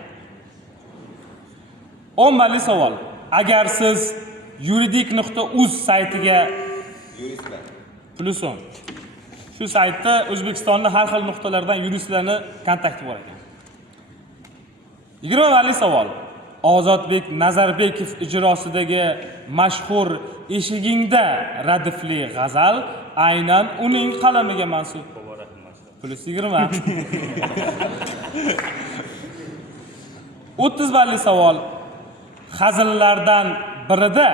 10 balli savol. Agar siz yuridik.uz saytiga +10. Shu saytda O'zbekistonning har xil nuqtalardan yuristlarni kontakti bor ekan. 20 balli savol. Ozodbek Nazarbekov ijrosidagi mashhur Eshigingda radifli g'azal aynan uning qalamiga mansub. +20. 30 balli savol. hazillardan birida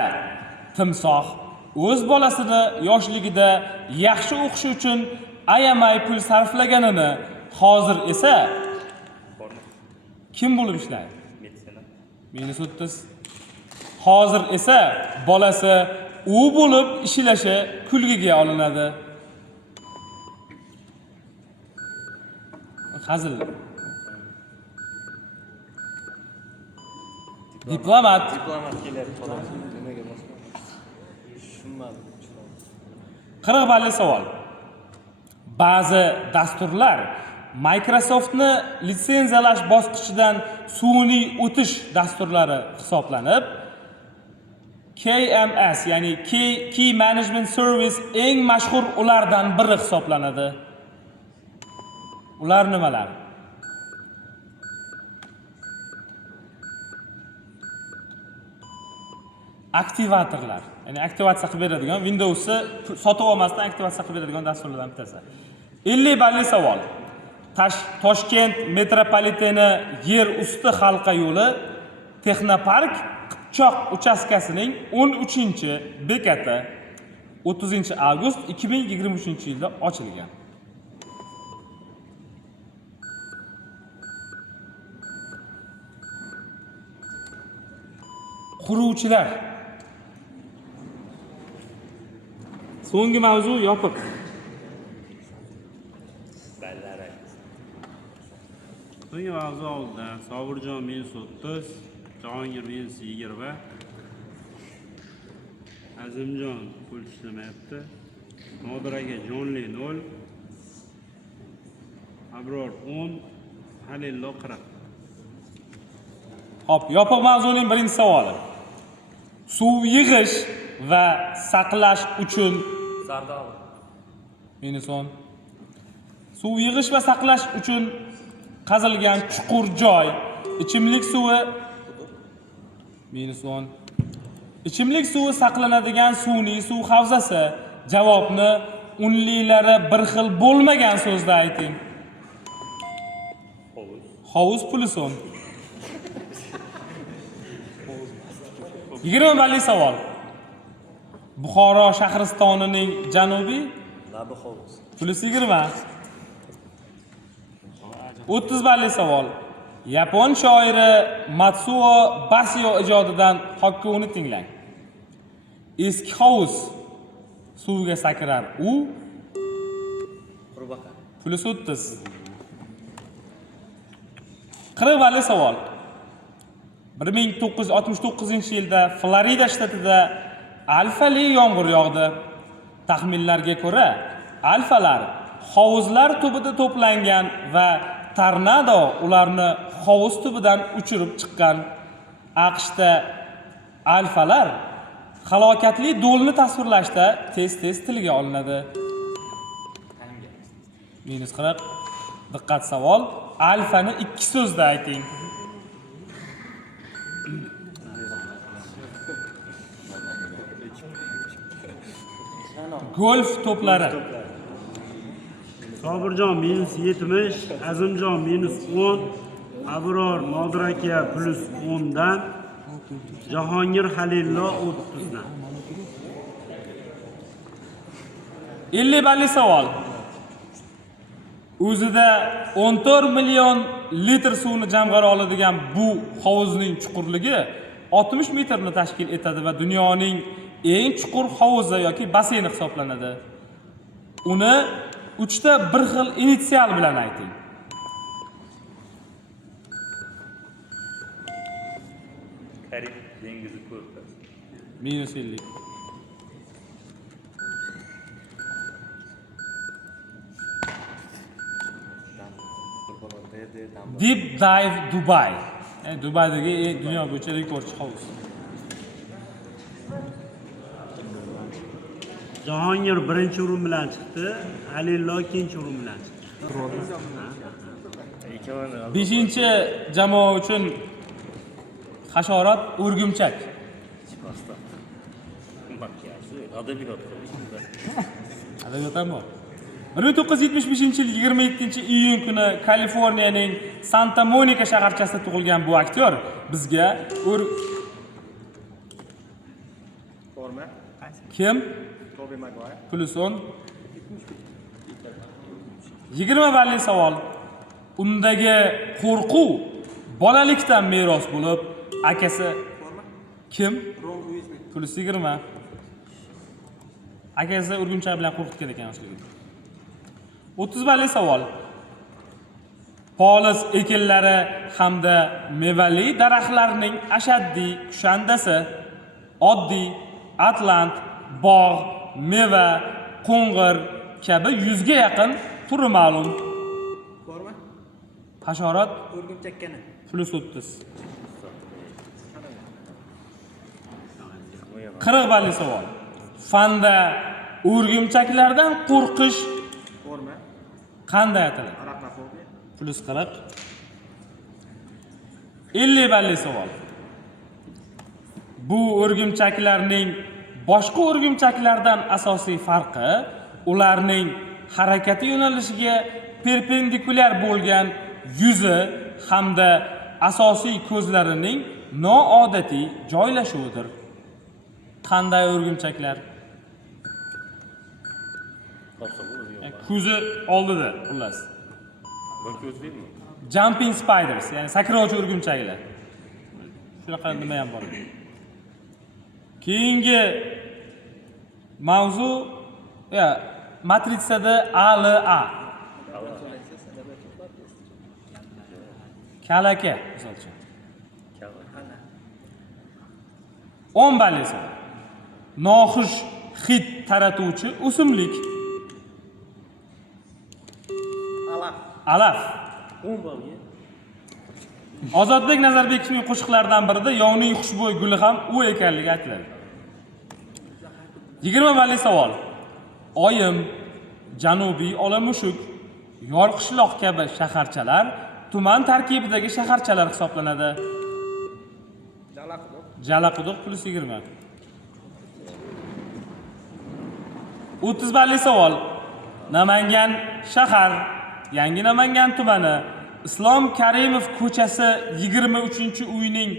timsoh o'z bolasini yoshligida yaxshi o'qishi uchun ayamay pul sarflaganini, hozir esa kim bo'lib ishlaydi? -30. Hozir esa bolasi u bo'lib ishlashi kulgiga olinadi. Hazil. Diplomat. Diplomat kelyapti xolos. Nimaga boshqa? Tushunmadim. 40 balli savol. Ba'zi dasturlar Microsoftni litsenziyalash bosqichidan sun'iy o'tish dasturlari hisoblanib, KMS, ya'ni Key Management Service eng mashhur ulardan biri hisoblanadi. Ular nimalar? Aktivatorlar, ya'ni aktivatsiya qilib beradigan, Windows'ni sotib olmasdan aktivatsiya qilib beradigan dasturlardan bittasi. 50 balli savol. Toshkent metropoliteni yer usti halqa yo'li Texnopark Qipchoq uchastkasining 13-bekati 30-avgust 2023-yilda ochilgan. Quruvchilar. So'nggi mavzu yopiq. So'nggi mavzu oldidan Sobirjon -30, Jahongir -20, Azimjon pul ishlamayapti. Nodir aka jonli 0, Abror 10, Halillo 40. Hop, yopiq mavzuning birinchi savoli. Suv yig'ish va saqlash uchun Zardobi. -10. Suv yig'ish va saqlash uchun qazilgan chuqur joy, ichimlik suvi -10. Ichimlik suvi saqlanadigan sun'iy suv havzasi. Javobni unlilari bir xil bo'lmagan so'zda ayting. Hovuz puli so'm. 20 balli savol. Buxoro shahristonining janubiy Labi hovuz. +20. 30 balli savol. Yapon shoiri Matsuo Basio ijodidan Hakkuni tinglang. Eski hovuz suvga sakrar u Qurbaqa. +30. 40 balli savol. 1969-yilda Florida shtatida alfali yomg'ir yog'di. Taxminlarga ko'ra, alfalar hovuzlar tubida to'plangan va tornado ularni hovuz tubidan uchirib chiqqan. AQShda alfalar halokatli do'lni tasvirlashda tez-tez tilga olinadi. -40. Diqqat savol. Alfani ikki so'zda ayting. Golf to'plari. Sobirjon -70, Azimjon -10, Abror Nodir aka +10 dan, Jahongir Halillo 30 dan. 50 balli savol. O'zida 14 million litr suvni jamg'ara oladigan bu hovuzning chuqurligi 60 metrni tashkil etadi va dunyoning eng chuqur hovuzi yoki baseyni hisoblanadi. Uni 3 ta bir xil initsial bilan ayting. Karib dengizi ko'rfasi. -50. Deep Dive Dubai. Dubaydagi dunyo bo'yicha rekordchi hovuz. Jahongir birinchi o'rin bilan chiqdi, Halillo ikkinchi o'rin bilan chiqdi. 5-jamoa uchun hasharot o'rgimchak. Adabiyot. Adabiyot ham bor. 1975-yil 27-iyun kuni Kaliforniyaning Santa Monika shaharchasida tug'ilgan bu aktyor bizga Bormi? Kim? Tobey Maguire. Plus 10. 20 balli savol. Undagi qo'rquv bolalikdan meros bo'lib, akasi kim? Plus 20. Akasi urgumchak bilan qo'rqitgan ekan yoshligida. 30 balli savol. Polis ekinlari hamda mevali daraxtlarning ashaddiy kushandasi oddiy, atlant, bog', meva, qo'ng'ir kabi 100 ga yaqin turi ma'lum. Bormi? Hasharot O'rgimchakkani. plus 30. 40 balli savol. Fanda o'rgimchaklardan qo'rqish Bormi? qanday ataladi? Arachnofobiya. Plus 40. 50 balli savol. Bu o'rgimchaklarning boshqa o'rgimchaklardan asosiy farqi ularning harakati yo'nalishiga perpendikulyar bo'lgan yuzi hamda asosiy ko'zlarining noodatiy joylashuvidir. Qanday o'rgimchaklar? Ko'zi oldida, xullas. Jumping spiders, ya'ni sakrovchi o'rgimchaklar. Shunaqa nima ham bor. Keyingi mavzu matritsada ALA. Kalaka, misolcha. 10 balli savol. Noxush hid taratuvchi o'simlik. Alaf. Ozodbek Nazarbekovning qo'shiqlaridan birida yovning xushbo'y guli ham u ekanligi aytiladi. 20 balli savol. Oyim, Janubiy Olamushuk, Yorqishloq kabi shaharchalar tuman tarkibidagi shaharchalar hisoblanadi. Jalaquduq plus 20. 30 balli savol. Namangan shahar, Yangi Namangan tumani, Islom Karimov ko'chasi 23-uyning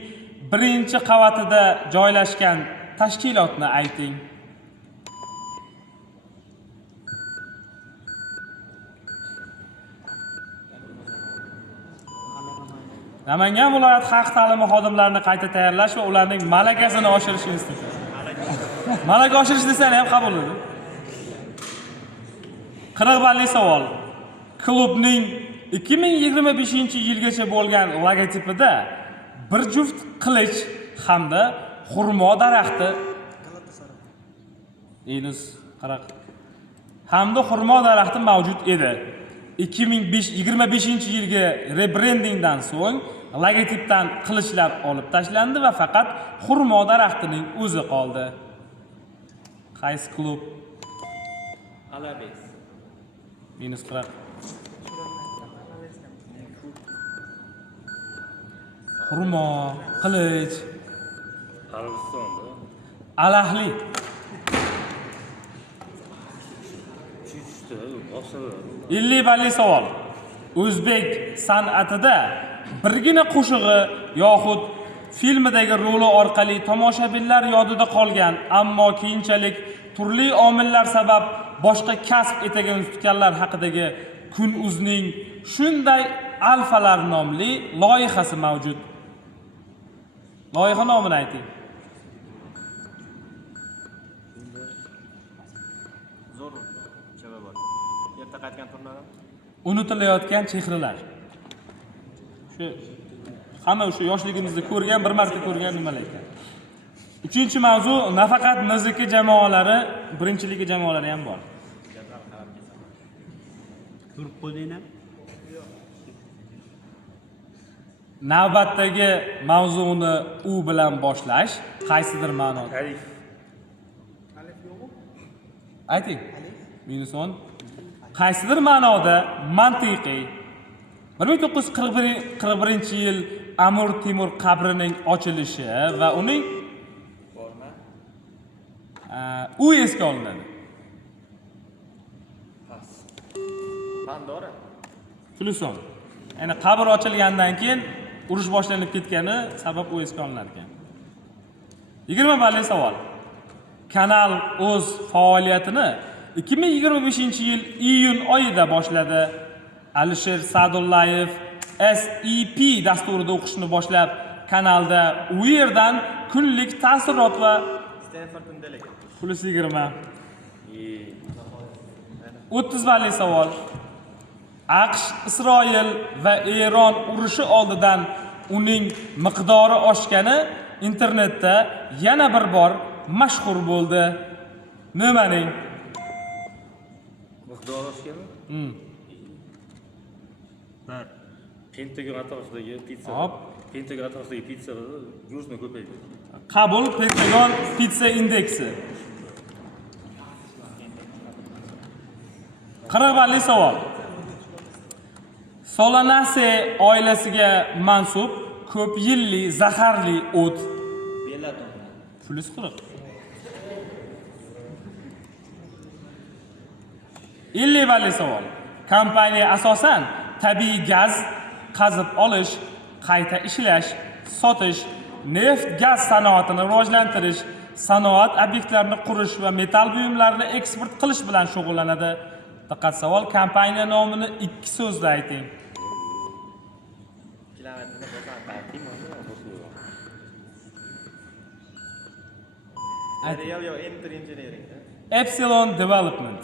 1-qavatida joylashgan tashkilotni ayting. Namangan viloyat xalq ta'limi xodimlarini qayta tayyorlash va ularning malakasini oshirish instituti. Malaka oshirish desani ham qabul qiladi. 40 balli savol. Klubning 2025-yilgacha bo'lgan logotipida bir juft qilich hamda xurmo daraxti hamda xurmo daraxti mavjud edi. 2025-yilga rebrendingdan so'ng logotipdan qilichlar olib tashlandi va faqat xurmo daraxtining o'zi qoldi. Qaysi klub? Alabes. Minus 40. Xurmo, qilich. Alahli. Illi balli savol. O'zbek san'atida birgina qo'shig'i yoxud filmidagi roli orqali tomoshabinlar yodida qolgan, ammo keyinchalik turli omillar sabab boshqa kasb etagan tutganlar haqidagi Kunuzning shunday alfalar nomli loyihasi mavjud. Loyiha nomini ayting. Zo'r javob bor. Erta qaytgan turnada. Unutilayotgan chehralar. Hamma o'sha yoshligimizda ko'rgan, bir marta ko'rgan nimalar ekan. 3-mavzu nafaqat MZK jamoalari, birinchiligi jamoalari ham bor. Ko'rib qo'ydinglar? Navbatdagi mavzuni u bilan boshlash qaysidir ma'noda? Alif. Ayting. Minus 10. Qaysidir ma'noda mantiqiy. 1941-yil Amir Temur qabrining ochilishi va uning u esga olinadi. Pandora. Plus 10. Ya'ni qabr ochilgandan keyin urush boshlanib ketgani sabab u esga olinar ekan. 20 balli savol. Kanal o'z faoliyatini 2025-yil iyun oyida boshladi. Alisher Sa'dullayev SEP dasturida o'qishni boshlab, kanalda u yerdan kunlik taassurot va +20. 30 balli savol. AQSh, Isroil va Eron urushi oldidan uning miqdori oshgani internetda yana bir bor mashhur bo'ldi. Nimaning? Miqdori oshganmi? Bir. Pentagon atrofidagi pitsa. Hop. Pentagon atrofidagi pitsa go'shtni ko'paydi. Qabul Pentagon pitsa indeksi. 40 balli savol. Solanase oilasiga mansub ko'p yilli zaharli o't. Belaton. +40. 50 balli savol. Kompaniya asosan tabiiy gaz qazib olish, qayta ishlash, sotish, neft gaz sanoatini rivojlantirish, sanoat obyektlarini qurish va metall buyumlarini eksport qilish bilan shug'ullanadi. Diqqat savol, kompaniya nomini 2 so'zda ayting. Epsilon Development.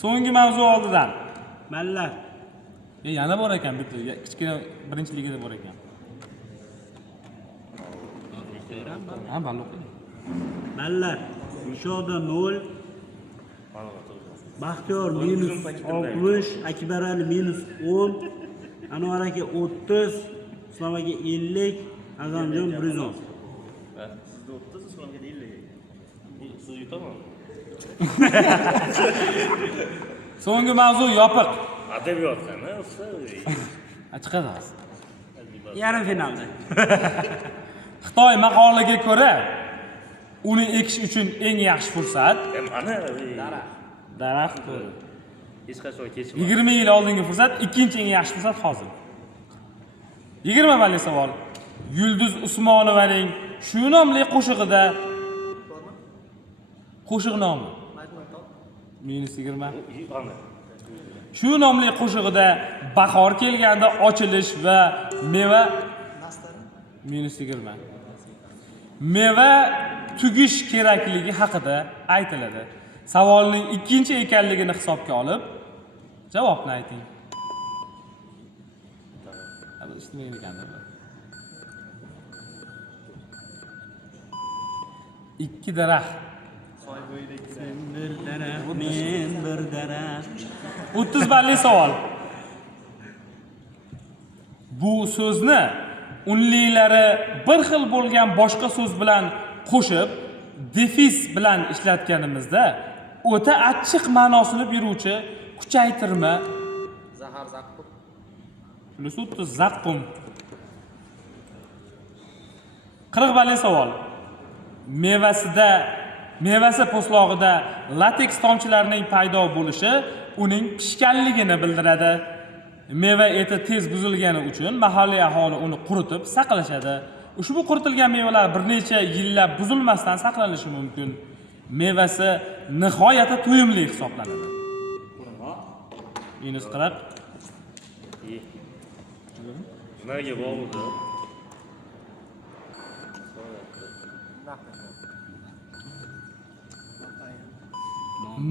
So'nggi mavzu oldidan. Mallar. Yana bor ekan bitta, kichkina birinchiligida bor ekan. Ha, balli o'qing. Mallar. Inshoda 0. Baxtiyor -60, Akbar Ali -10, Anvar aka 30, Islom aka 50, Azamjon 110. Sizda 30, Islomga 50. Siz yutaman. So'nggi mavzu yopiq. Adabiyotdan, usta. Chiqadi hozir. Yarim finalda. Xitoy maqoliga ko'ra, uni ekish uchun eng yaxshi fursat Mana daraxt. hech qachon kechmas. 20 yil oldingi fursat, ikkinchi eng yaxshi fursat hozir. 20 balli savol. Yulduz Usmonovaning shu nomli qo'shig'ida qo'shiq nomi -20. Shu nomli qo'shig'ida bahor kelganda ochilish va meva -20. Meva tugish kerakligi haqida aytiladi. Savolning ikkinchi ekanligini hisobga olib, javobni ayting. Hadi eshitmagan ekanlar. 2 daraxt. Bir daraxt, men bir daraxt. 30 balli savol. Bu so'zni unlilari bir xil bo'lgan boshqa so'z bilan qo'shib, defis bilan ishlatganimizda o'ta achchiq ma'nosini beruvchi kuchaytirma Zahar zaqqum. +30 zaqqum. 40 balli savol. Mevasi po'stlog'ida lateks tomchilarining paydo bo'lishi uning pishganligini bildiradi. Meva eti tez buzilgani uchun mahalliy aholi uni quritib saqlashadi. Ushbu quritilgan mevalar bir necha yillab buzilmasdan saqlanishi mumkin. Mevasi nihoyatda to'yimli hisoblanadi. -40. Nimaga bo'ldi?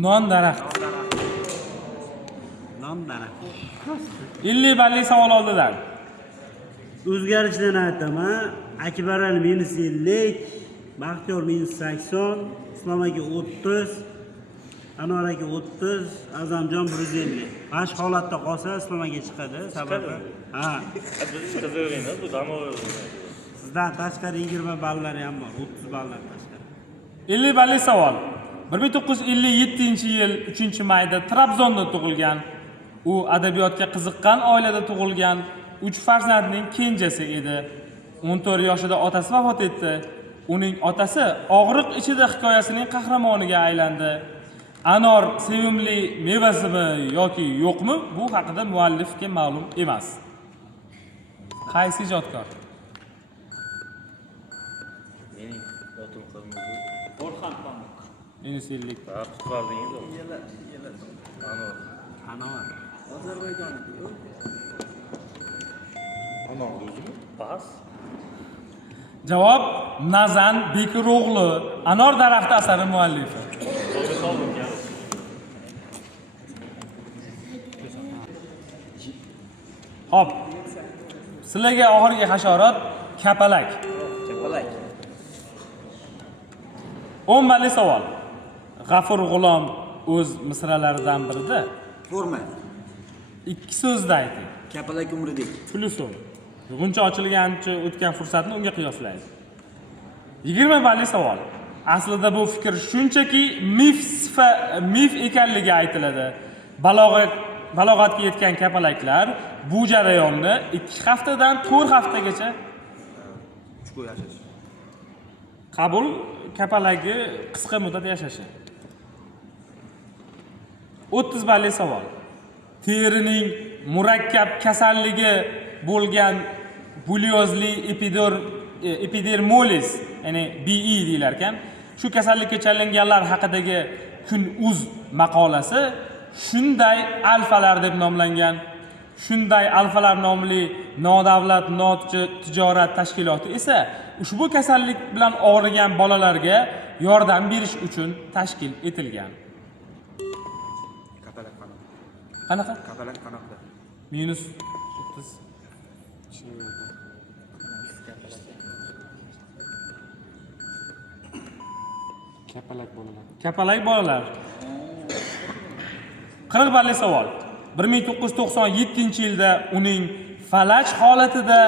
Non daraxt. Non daraxt. 50 balli savol oldidan. O'zgarishlarni aytaman. Akbar Ali -50, Baxtiyor -80, Islom aka 30, Anvar aka 30, Azamjon 150. Bash holatda qolsa Islom aka chiqadi. Sababi ha. Biz chiqaveramiz, bu damo. Sizdan tashqari 20 ballari ham bor, 30 ballar tashqari. 50 balli savol. 1957-yil 3-mayda Trabzonda tug'ilgan. U adabiyotga qiziqqan oilada tug'ilgan, 3 farzandning kenjasi edi. 14 yoshida otasi vafot etdi. Uning otasi og'riq ichida hikoyasining qahramoniga aylandi. Anor sevimli mevasimi yoki yo'qmi? Bu haqida muallifga ma'lum emas. Qaysi ijodkor? Mening otim qirmizi. Orhan Pamuk. Minus 50. Ha, qutqardingiz. Anor. Anor. Ozarbayjonniki. Pas. Javob Nazan Bekiro'g'li, Anor daraxti asari muallifi. Qo'lga soldim kan. Hop. Sizlarga oxirgi hasharot kapalak. Kapalak. 10 balli savol. G'afur G'ulom o'z misralaridan birida Forma. ikki so'zda ayting. Kapalak umridek. Puli so'm. Buguncha ochilgancha o'tgan fursatni unga qiyoslaydi. 20 balli savol. Aslida bu fikr shunchaki mif ekanligi aytiladi. Balog'atga yetgan kapalaklar bu jarayonni 2 haftadan 4 haftagacha qabul kapalagi qisqa muddat yashashi. 30 balli savol. Terining murakkab kasalligi bo'lgan bulyozli epidermolis, ya'ni BE deylar ekan. Shu kasallikka chalinganlar haqidagi Kun.uz maqolasi shunday alfalar deb nomlangan. Shunday alfalar nomli nodavlat notijorat tashkiloti esa ushbu kasallik bilan og'rigan bolalarga yordam berish uchun tashkil etilgan. Kapalak qanaqa? Qanaqa? Kapalak qanaqa? Minus 30. Kapalak bolalar. 40 balli savol. 1997-yilda uning falaj holatida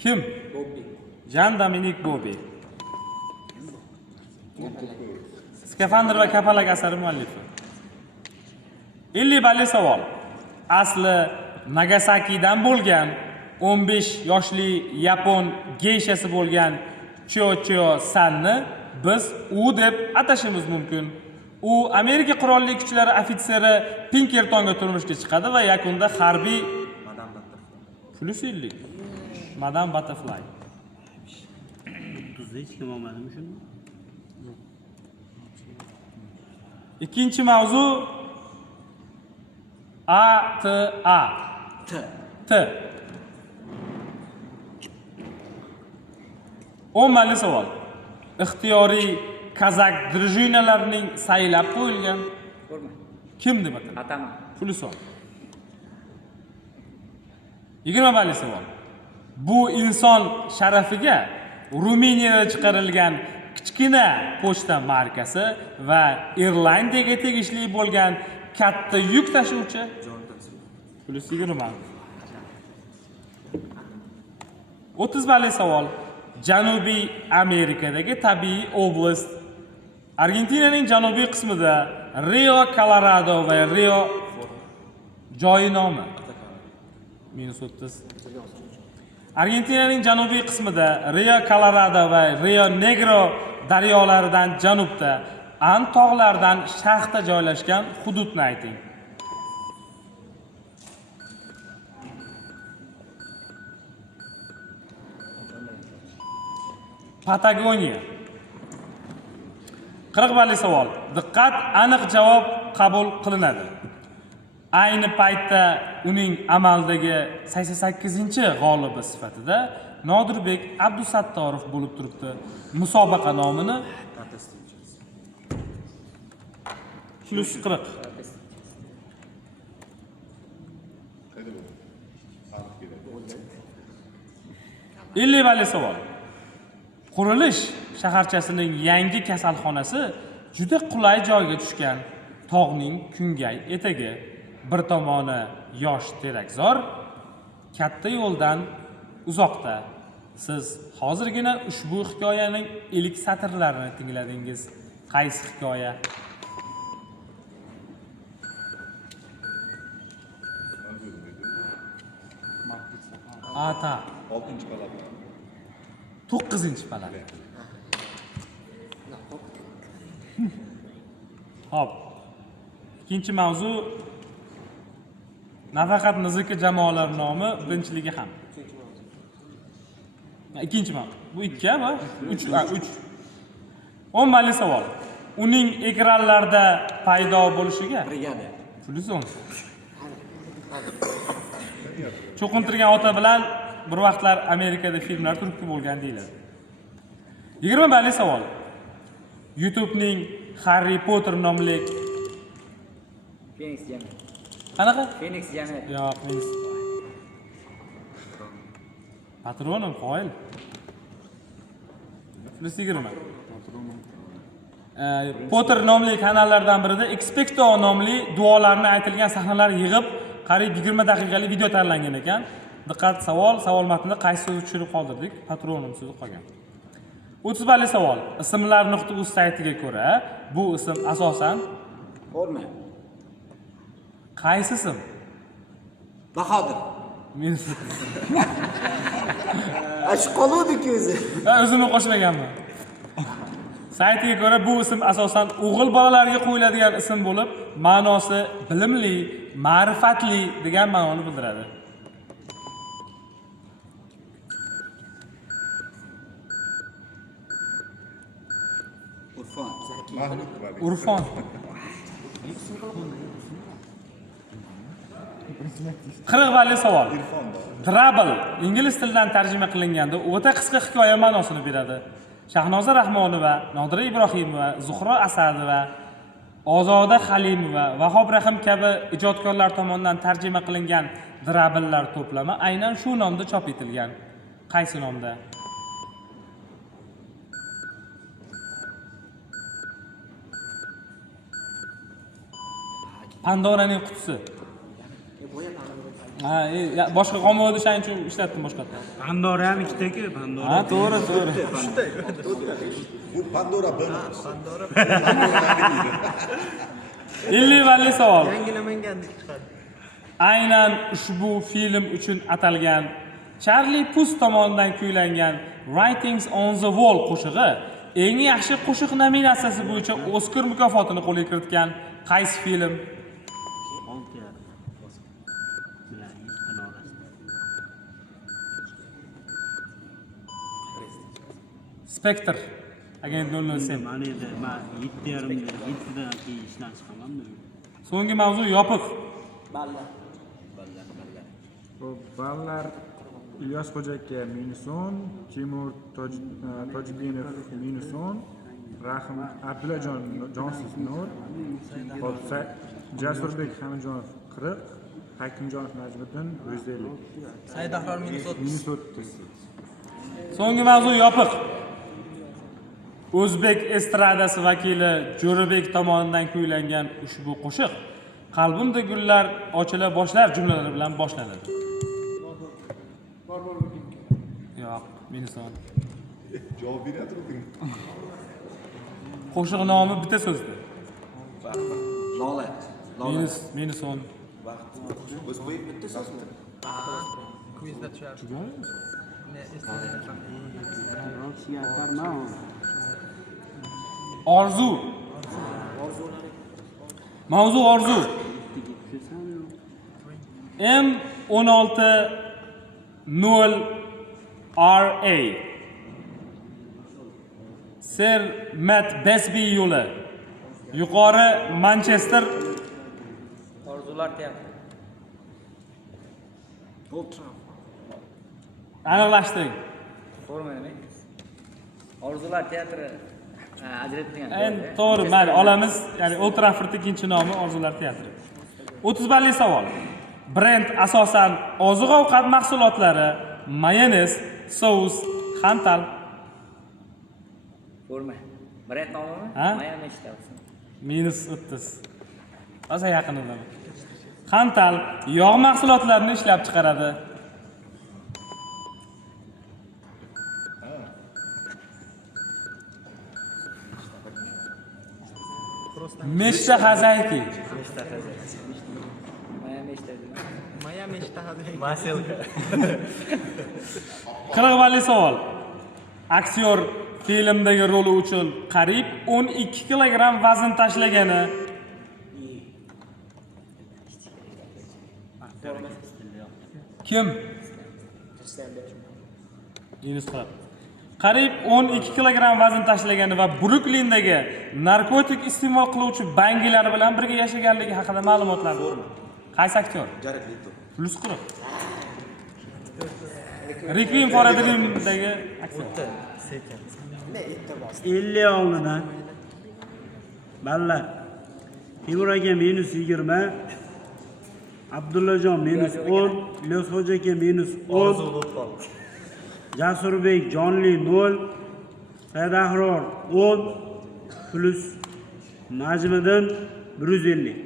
kim? Jan Dominik Bobi. Skafandr va kapalak asari muallifi. 50 balli savol. Asli Nagasakidan bo'lgan 15 yoshli yapon geyshasi bo'lgan Chio Sanni biz u deb atashimiz mumkin. U Amerika qurolli kuchlari ofitseri Pinkertonga turmushga chiqadi va yakunda harbiy plus 50. Madam Butterfly. 30da hech kim olmadimi shuni? Ikkinchi mavzu ATA. T. 10 balli savol. Ixtiyoriy kazak drujinalarining saylab qo'yilgan. Kim deb ataladi? Atama. Puli so'm. 20 balli savol. Bu inson sharafiga Ruminiyada chiqarilgan kichkina pochta markasi va Irlandiyaga tegishli bo'lgan katta yuk tashuvchi plus 20. 30 balli savol. Janubiy Amerikadagi tabiiy oblast Argentinaning janubiy qismida Rio Colorado va Rio joyi nomi. Minus 30. Argentinaning janubiy qismida Rio Colorado va Rio Negro daryolaridan janubda, Ant tog'laridan sharqda joylashgan hududni ayting. Patagoniya. 40 balli savol. Diqqat, aniq javob qabul qilinadi. Ayni paytda uning amaldagi 88-g'olibi sifatida Nodirbek Abdusattorov bo'lib turibdi. Musobaqa nomini plus 40. Elli balli savol. Qurilish shaharchasining yangi kasalxonasi juda qulay joyga tushgan. Tog'ning kungay etagi, bir tomoni yosh terakzor, katta yo'ldan uzoqda. Siz hozirgina ushbu hikoyaning ilk satrlarini tingladingiz. Qaysi hikoya? Ata. 6-palat. 9-palat. Hop. Ikkinchi mavzu nafaqat Niziki jamoalar nomi, birinchiligi ham. Ikkinchi mavzu. Bu 2 mi? 3. 10 balli savol. Uning ekranlarda paydo bo'lishiga Brigada. +10. Cho'qintirgan ota bilan bir vaqtlar Amerikada filmlar turibdi bo'lgan deyiladi. 20 balli savol. YouTube'ning Harry Potter nomli Phoenix jami. qanaqa? Phoenix jami. Yo'q, men patronim qoyil. +20. Potter nomli kanallardan birida Expecto nomli duolarni aytilgan sahnalar yig'ib, qariyb 20 daqiqalik video tayyorlangan ekan. Diqqat savol matnida qaysi so'zni tushirib qoldirdik? Patronim so'zi qolgan. 30 balli savol. Ismlar.uz saytiga ko'ra, bu ism asosan Forma. qaysi ism? Bahodir. Men Shu qoluvdik o'zi. o'zimni qo'shmaganman. Saytiga ko'ra bu ism asosan o'g'il bolalarga qo'yiladigan ism bo'lib, ma'nosi bilimli, ma'rifatli degan ma'noni bildiradi. Urfon. Urfon. 40 balli savol. Drabble ingliz tilidan tarjima qilinganda o'ta qisqa hikoya ma'nosini beradi. Shahnoza Rahmonova, Nodira Ibrohimova, Zuhro Asadova, Ozoda Halimova, Vahob Rahim kabi ijodkorlar tomonidan tarjima qilingan Drabble'lar to'plami aynan shu nomda chop etilgan. Qaysi nomda? Pandoraning qutisi. Boshqa qolmadi, shuning uchun ishlatdim boshqatdan. Pandora ham ikkita-ku, Pandora. Ha, to'g'ri. Bu Pandora buni. 50 balli savol. Yangilamangandek chiqadi. Aynan ushbu film uchun atalgan Charlie Puth tomonidan kuylangan Writings on the Wall qo'shig'i eng yaxshi qo'shiq nominatsiyasi bo'yicha Oskar mukofotini qo'lga kiritgan qaysi film? Spectre. Agent 007. Mana endi men 7:30dan keyin ishdan chiqaman-da. So'nggi mavzu yopiq. Ballar İlyas Xo'jaka -10, Timur Tojdinov -10, Rahim Abdullajon Jonsiz 0, Jasurbek Hamijonov 40, Hakimjonov Najmiddin 150. Saidahron -30. So'nggi mavzu yopiq. O'zbek estradasi vakili Jo'rabek tomonidan kuylangan ushbu qo'shiq Qalbimda gullar ochila boshlar jumlalari bilan boshlanadi. Yo'q, meni son. Javob beryaptimi? Qo'shiq nomi bitta so'zda. Lola. Meni son. O'zbek bitta so'zmi? Quizda tushadi. Orzu. Mavzu orzu. M16-0RA. Sir Matt Besby yo'li. Yuqori Manchester. Orzular teatri. Ultra. Aniqlashtiring. Forma nima? Orzular teatri. Ajratgan. Endi to'g'ri, mayli, olamiz. Ya'ni Old Trafford ikkinchi nomi Orzular teatri. 30 balli savol. Brend asosan oziq-ovqat mahsulotlari, mayonez, sous, xantal. Forma. Brend nomimi? Ha? Mayami ishtabsin. -30. Asa yaqinida. Xantal yog' mahsulotlarini ishlab chiqaradi. Meshta Hazayki. Mayami ishtabsin. Mayami ishtahadi. Maselka. 40 balli savol. Aktyor filmdagi roli uchun qariyb 12 kilogramm vazn tashlagani. Kim? Minus 40. Qariyb 12 kilogramm vazn tashlagani va Bruklindagi narkotik iste'mol qiluvchi bangilar bilan birga yashaganligi haqida ma'lumotlar bor. Qaysi aktyor? Jared Leto. Plus 40. Requiem for a Dream'dagi aktyor. 50 oldidan. Ballar. Timur aka minus 20. Abdullajon minus 10. Ilyos Xo'ja aka minus 10. Jasurbek Jonli 0. Sadahror 10. Plus Najmiddin 150.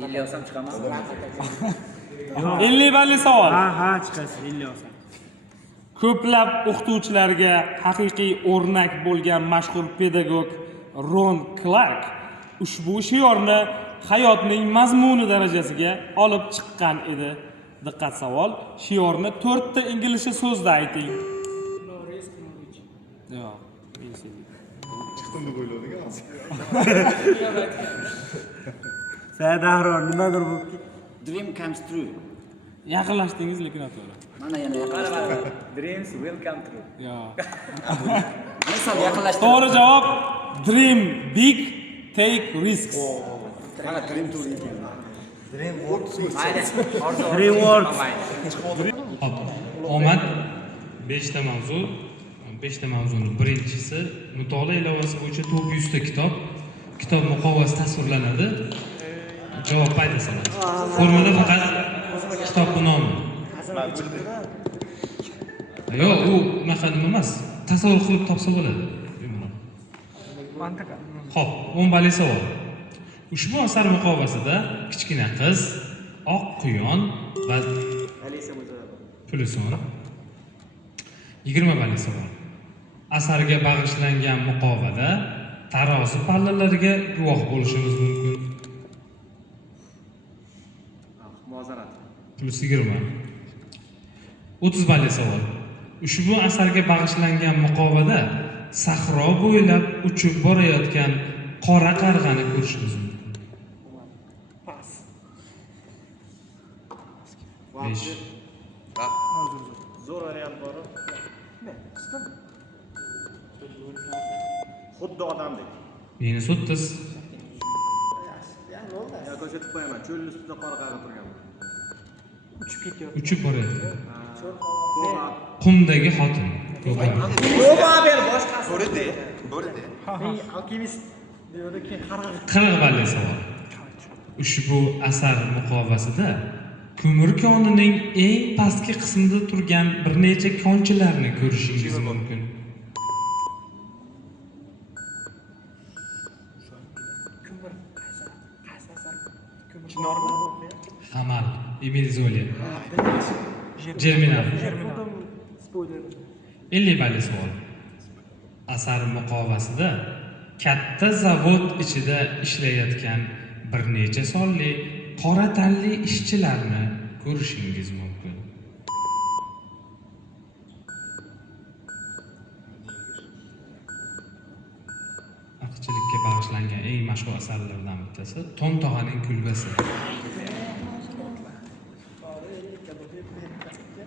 50 olsam chiqaman. 50 balli savol. Ha, chiqasiz 50 olsam. Ko'plab o'qituvchilarga haqiqiy o'rnak bo'lgan mashhur pedagog Ron Clark ushbu shiorni hayotning mazmuni darajasiga olib chiqqan edi. Diqqat savol. Shiorni 4 ta inglizcha so'zda ayting. Yo'q. Chiqdim deb o'yladik. Sadahror nimadir bu? Dream comes true. Yaqinlashdingiz, lekin noto'g'ri. Mana yana yaqinlashdim. Dreams will come true. Yo'q. Mana sal yaqinlashdim. To'g'ri javob dream big, take risks. Mana dream tour ekan. Mayli. Reward. Omad 5 ta mavzu. 5 ta mavzuning birinchisi mutolaa ilovasi bo'yicha 900 ta kitob. Kitob muqovasi tasvirlanadi. Javob paydo soladi. Formada faqat kitob nomi. Yo'q, u unaqa nima emas. Tasavvur qilib topsa bo'ladi. Mantiqa. Xo'p, 10 balli savol. Ushbu asar muqovasida kichkina qiz, oq quyon va Pulson 20 balli savol. Asarga bag'ishlangan muqovada tarozi pallalariga guvoh bo'lishimiz mumkin. Muozarat. Plus 20. 30 balli savol. Ushbu asarga bag'ishlangan muqovada sahro bo'ylab uchib borayotgan qora qarg'ani ko'rishimiz mumkin. 5. Zo'r variant bor. Xuddi odamdek. Minus 30. Ya ko'rsatib qo'yaman. Cho'lning ustida qora qarg'a turgan. Uchib borayotgan. Ko'ma. Qumdagi xotin. Ko'ma ber boshqasi. Bo'ldi. Alkemist deydi-ki, 40 balli savol. Ushbu asar muqovasida ko'mir konining eng pastki qismida turgan bir necha konchilarni ko'rishingiz mumkin. Hamal, Emil Zola. Germinal. 50 balli savol. Asar muqovasida katta zavod ichida ishlayotgan bir necha sonli qora tanli ishchilarni ko'rishingiz mumkin. Aqlchilikka bag'ishlangan eng mashhur asarlardan bittasi Tom tog'aning kulbasi.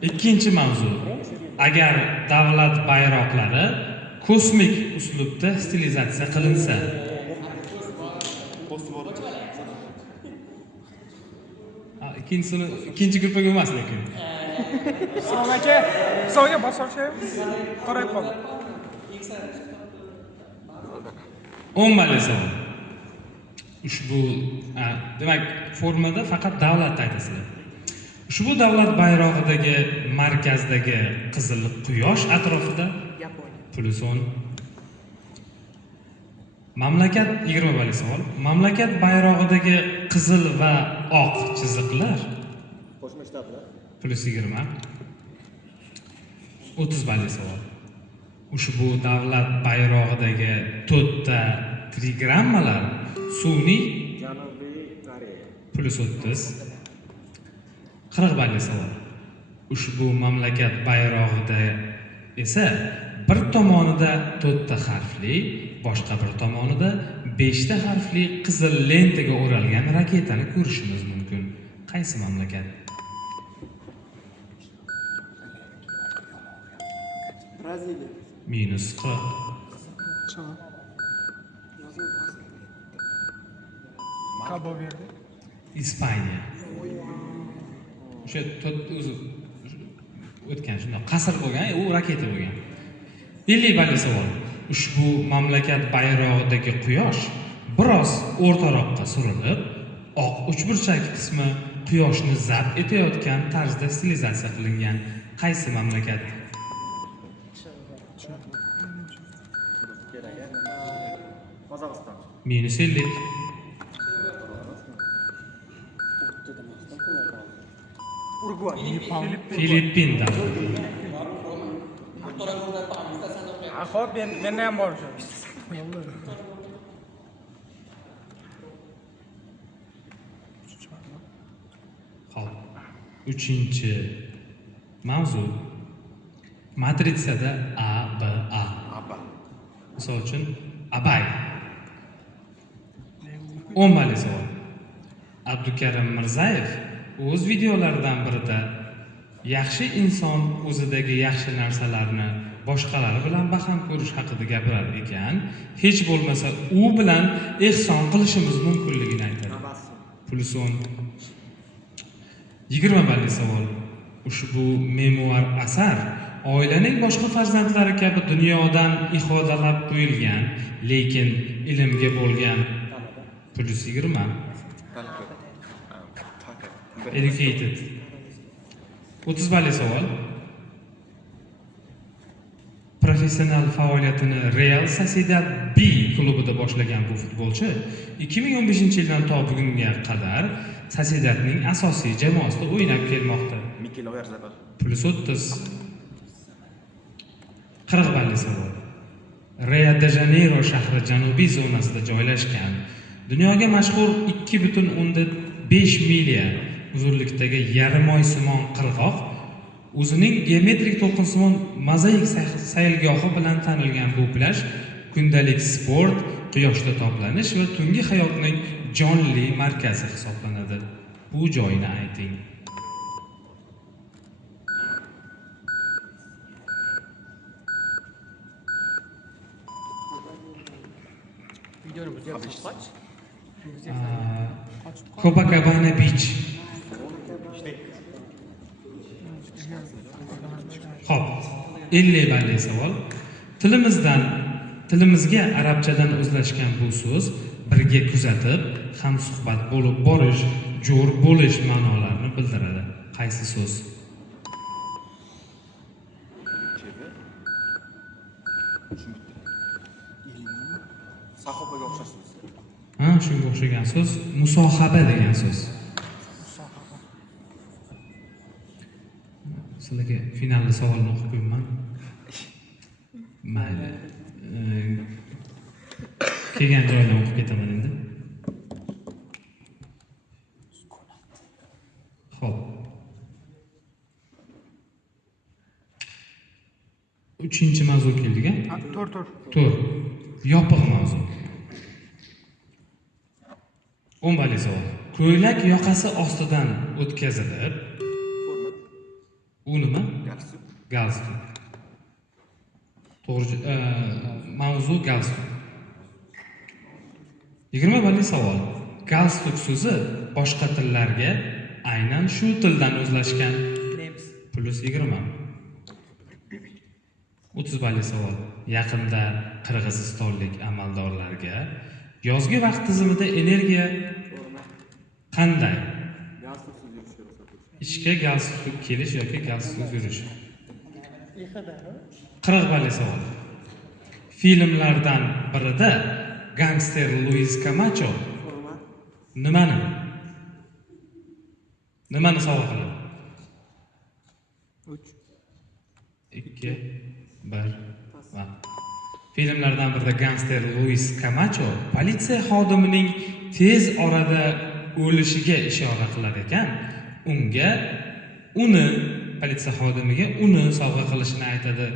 Ikkinchi mavzu. Agar davlat bayroqlari kosmik uslubda stilizatsiya qilinsa, ikkinchi gruppaga emas lekin. Salom aka, hisobga bosishimiz qarayib qoldi. 10 balli savol. Ushbu demak formada faqat davlat aytasizlar. Ushbu davlat bayrog'idagi markazdagi qizil quyosh atrofida Pulson. Mamlakat 20 balli savol. Mamlakat bayrog'idagi qizil va oq chiziqlar Qo'shma shtatlar. plus 20. 30 balli savol. Ushbu davlat bayrog'idagi 4 ta trigrammalar sun'iy Janubiy Koreya. plus 30. 40 balli savol. Ushbu mamlakat bayrog'ida esa bir tomonida 4 ta harfli, boshqa bir tomonida 5 ta harfli qizil lentaga o'ralgan raketani ko'rishimiz mumkin. Qaysi mamlakat? minus 40. Cabo Verde. Ispaniya. O'sha o'zi o'tgan shundoq qasr bo'lgan, u raketa bo'lgan. 50 balli savol. Ushbu mamlakat bayrog'idagi quyosh biroz o'rtaroqqa surilib, oq uchburchak qismi quyoshni zabt etayotgan tarzda stilizatsiya qilingan. Qaysi mamlakat? Qozog'iston. Minus 50. Urugvay. Filippin davlati. Xo'p, menda ham bor o'sha. Xo'p. 3-chi mavzu. Matritsada ABA. Misol uchun Abay. 10 balli savol. Abdukarim Mirzayev o'z videolaridan birida yaxshi inson o'zidagi yaxshi narsalarni boshqalar bilan baham ko'rish haqida gapirar ekan, hech bo'lmasa u bilan ehson qilishimiz mumkinligini aytadi. +10. 20 balli savol. Ushbu memuar asar oilaning boshqa farzandlari kabi dunyodan ifodalab qo'yilgan, lekin ilmga bo'lgan +20. Educated. 30 balli savol. Professional faoliyatini Real Sociedad B klubida boshlagan bu futbolchi 2015-yildan to bugunga qadar Sociedadning asosiy jamoasida o'ynab kelmoqda. Mikel Oyarzabal. +30. 40 balli savol. Rio de Janeiro shahri janubiy zonasida joylashgan, dunyoga mashhur 2,5 milya uzunlikdagi yarimoysimon qirg'oq o'zining geometrik to'lqinsimon mozaik sayilgohi bilan tanilgan bu plyaj kundalik sport, quyoshda toblanish va tungi hayotning jonli markazi hisoblanadi. Bu joyni ayting. Copacabana Beach. Xo'p, 50 balli savol. Tilimizga arabchadan o'zlashgan bu so'z birga kuzatib, hamsuhbat bo'lib borish, jo'r bo'lish ma'nolarini bildiradi. Qaysi so'z? Sahobaga o'xshash so'z. Ha, shunga o'xshagan so'z musohaba degan so'z. Sizlarga finalda savolni o'qib qo'yaman. Mayli. Kelgan joydan o'qib ketaman endi. Xo'p. 3-chi mavzu keldik-a? To'rt. Yopiq mavzu. 10 balli savol. Ko'ylak yoqasi ostidan o'tkazilib, u nima? Galstuk. To'g'ri, mavzu galstuk. 20 balli savol. Galstuk so'zi boshqa tillarga aynan shu tildan o'zlashgan. +20. 30 balli savol. Yaqinda qirg'izistonlik amaldorlarga yozgi vaqt tizimida energiya qanday? Ishga galstuk kelish yoki galstuk yurish. 40 balli savol. Filmlardan birida gangster Luis Camacho nimani sovg'a qiladi? 3 2 1 va filmlardan birida gangster Luis Camacho politsiya xodimining tez orada o'lishiga ishora qilar ekan, politsiya xodimiga uni sovg'a qilishini aytadi.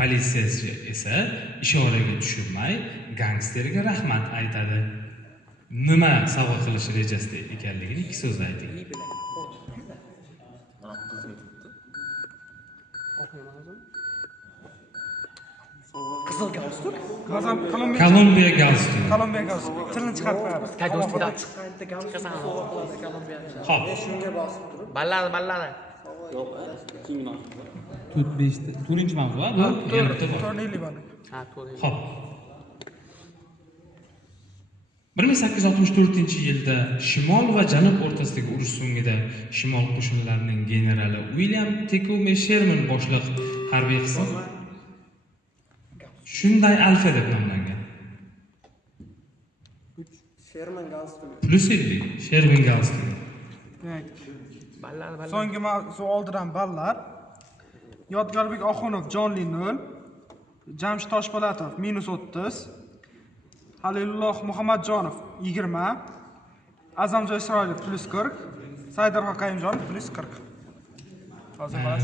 Politsiyachi esa ishoraga tushunmay gangsterga rahmat aytadi. Nima sovg'a qilish rejasida ekanligini ikki so'zda ayting. Kolumbiya galstuk. Kolumbiya galstuk. Tilni chiqarib qo'yamiz. Xo'p. Balladi. Yo'q, keyingi mavzu. 4-chi mavzu bu? Yana bitta bor. Turnirli bor. Ha, to'g'ri. Xo'p. 1864-yilda Shimol va Janub o'rtasidagi urush so'ngida Shimol qo'shinlarining generali William Tecumseh Sherman boshliq harbiy qism shunday alfa deb nomlangan. Sherman galstuk. Plus 50 Sherman galstuk. Balladi. So'nggi mavzu oldidan ballar. Yodgorbek Oxunov jonli 0, Jamshid Toshpo'latov -30, Halilulloh Muhammadjonov 20, Azamjon Isroilov +40, Saidar Qoqayimjonov +40.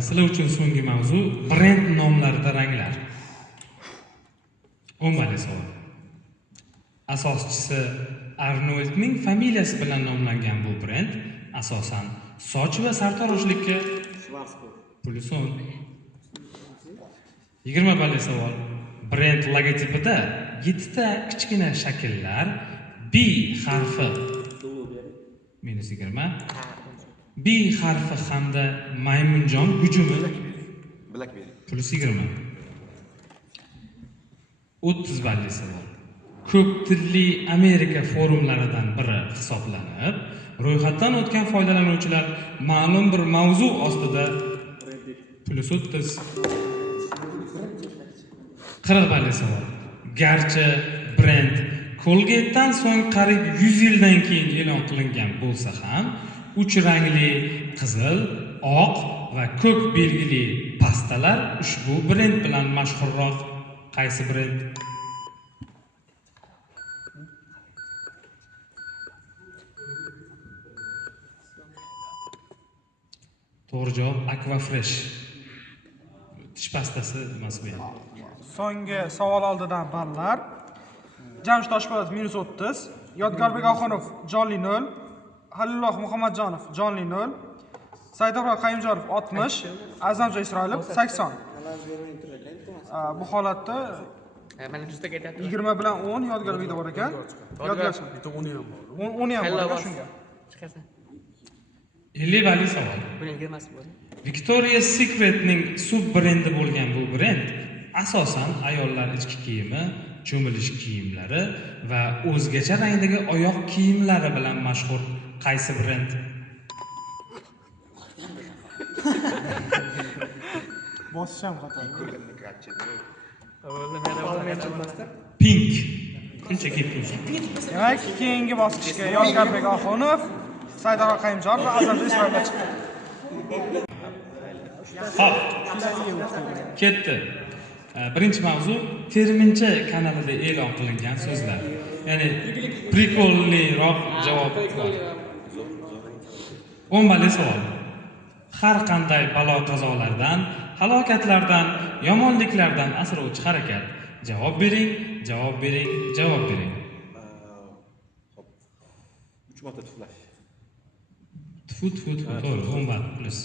Sizlar uchun so'nggi mavzu brend nomlarida ranglar. 10 savol. Asoschisi Arnoldning familiyasi bilan nomlangan bu brend asosan soch va sartaroshlikka +10. 20 balli savol. Brend logotipida 7 ta kichkina shakllar B harfi -20, B harfi hamda maymunjon hujumi +20. 30 balli savol. Ko'p tilli Amerika forumlaridan biri hisoblanib, ro'yxatdan o'tgan foydalanuvchilar ma'lum bir mavzu ostida +30. 40 balli savol. Garchi brend Colgate'dan so'ng qariyb 100 yildan keyin e'lon qilingan bo'lsa ham, 3 rangli qizil, oq va ko'k belgili pastalar ushbu brend bilan mashhurroq. Qaysi brend? To'g'ri javob Aquafresh. Tish pastasi emas bu ham. So'nggi savol oldidan ballar. Jamshid Toshpo'latov -30, Yodgorbek Oxunov jonli 0, Halilulloh Muhammadjonov jonli 0, Saidar Qoqayimjonov 60, Azamjon Isroilov 80. Bu holatda Mana justa ketyapti. 20 bilan 10 Yodgorbekda bor ekan. Yodgorchi. Bitta 10 ham bor shunga. 50 balli savol. Buning girmasi bor. Victoria's Secret'ning sub-brendi bo'lgan bu brend asosan ayollar ichki kiyimi, cho'milish kiyimlari va o'zgacha rangdagi oyoq kiyimlari bilan mashhur. Qaysi brend? Bosisham xato. Pink. Shunchaki pink. Demak, keyingi bosqichga Yodgorbek Oxunov, Saidar Qoqayimjonov va Azamjon Isroilov chiqdi. Xo'p. Ketdi. Birinchi mavzu termincha kanalida e'lon qilingan so'zlar. Ya'ni prikolliroq javob bor. 10 balli savol. Har qanday balo-qazolardan, halokatlardan, yomonliklardan asrovchi harakat. Javob bering, javob bering, javob bering. Xo'p. 3 marta tuflash. Tfu, to'g'ri, 10 ball plus.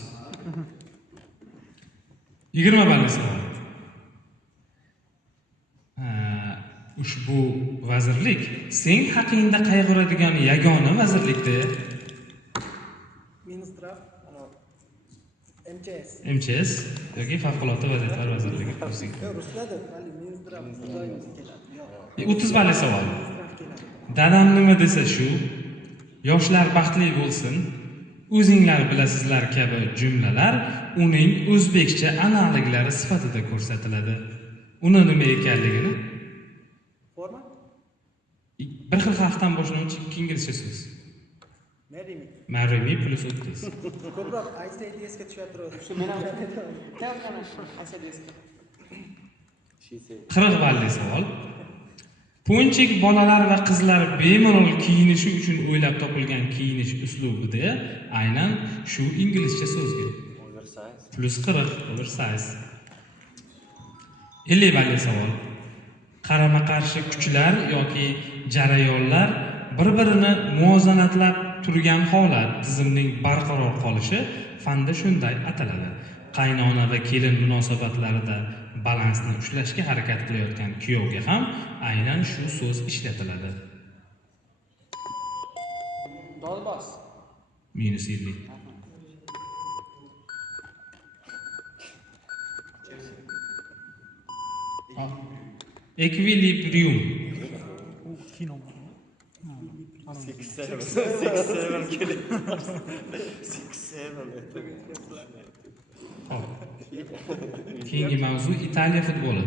20 balli savol. Ushbu vazirlik sen haqingda qayg'uradigan yagona vazirlikda MCS yoki favqulodda vaziyatlar vazirligi kursi. 30 balli savol. Dadam nima desa shu, yoshlar baxtli bo'lsin, o'zinglar bilasizlar kabi jumlalar uning o'zbekcha analiklari sifatida ko'rsatiladi. Uni nima ekanligini forma bir xil harfdan boshlanuvchi ikki inglizcha so'z. Marry me plus 30. Ko'proq ICDSga tushib turadi. Shu men ham ICDSga. 40 balli savol. Po'nchik bolalar va qizlar bemalol kiyinishi uchun o'ylab topilgan kiyinish uslubida aynan shu inglizcha so'zga. Plus 40 oversize. 50 balli savol. Qarama-qarshi kuchlar yoki jarayonlar bir-birini muvozanatlab turgan holat tizimning barqaror qolishi fanda shunday ataladi. Qaynona va kelin munosabatlarida balansni ushlashga harakat qilayotgan kuyovga ham aynan shu so'z ishlatiladi. Dolbos. -50. Equilibrium. Keyingi mavzu Italiya futboli.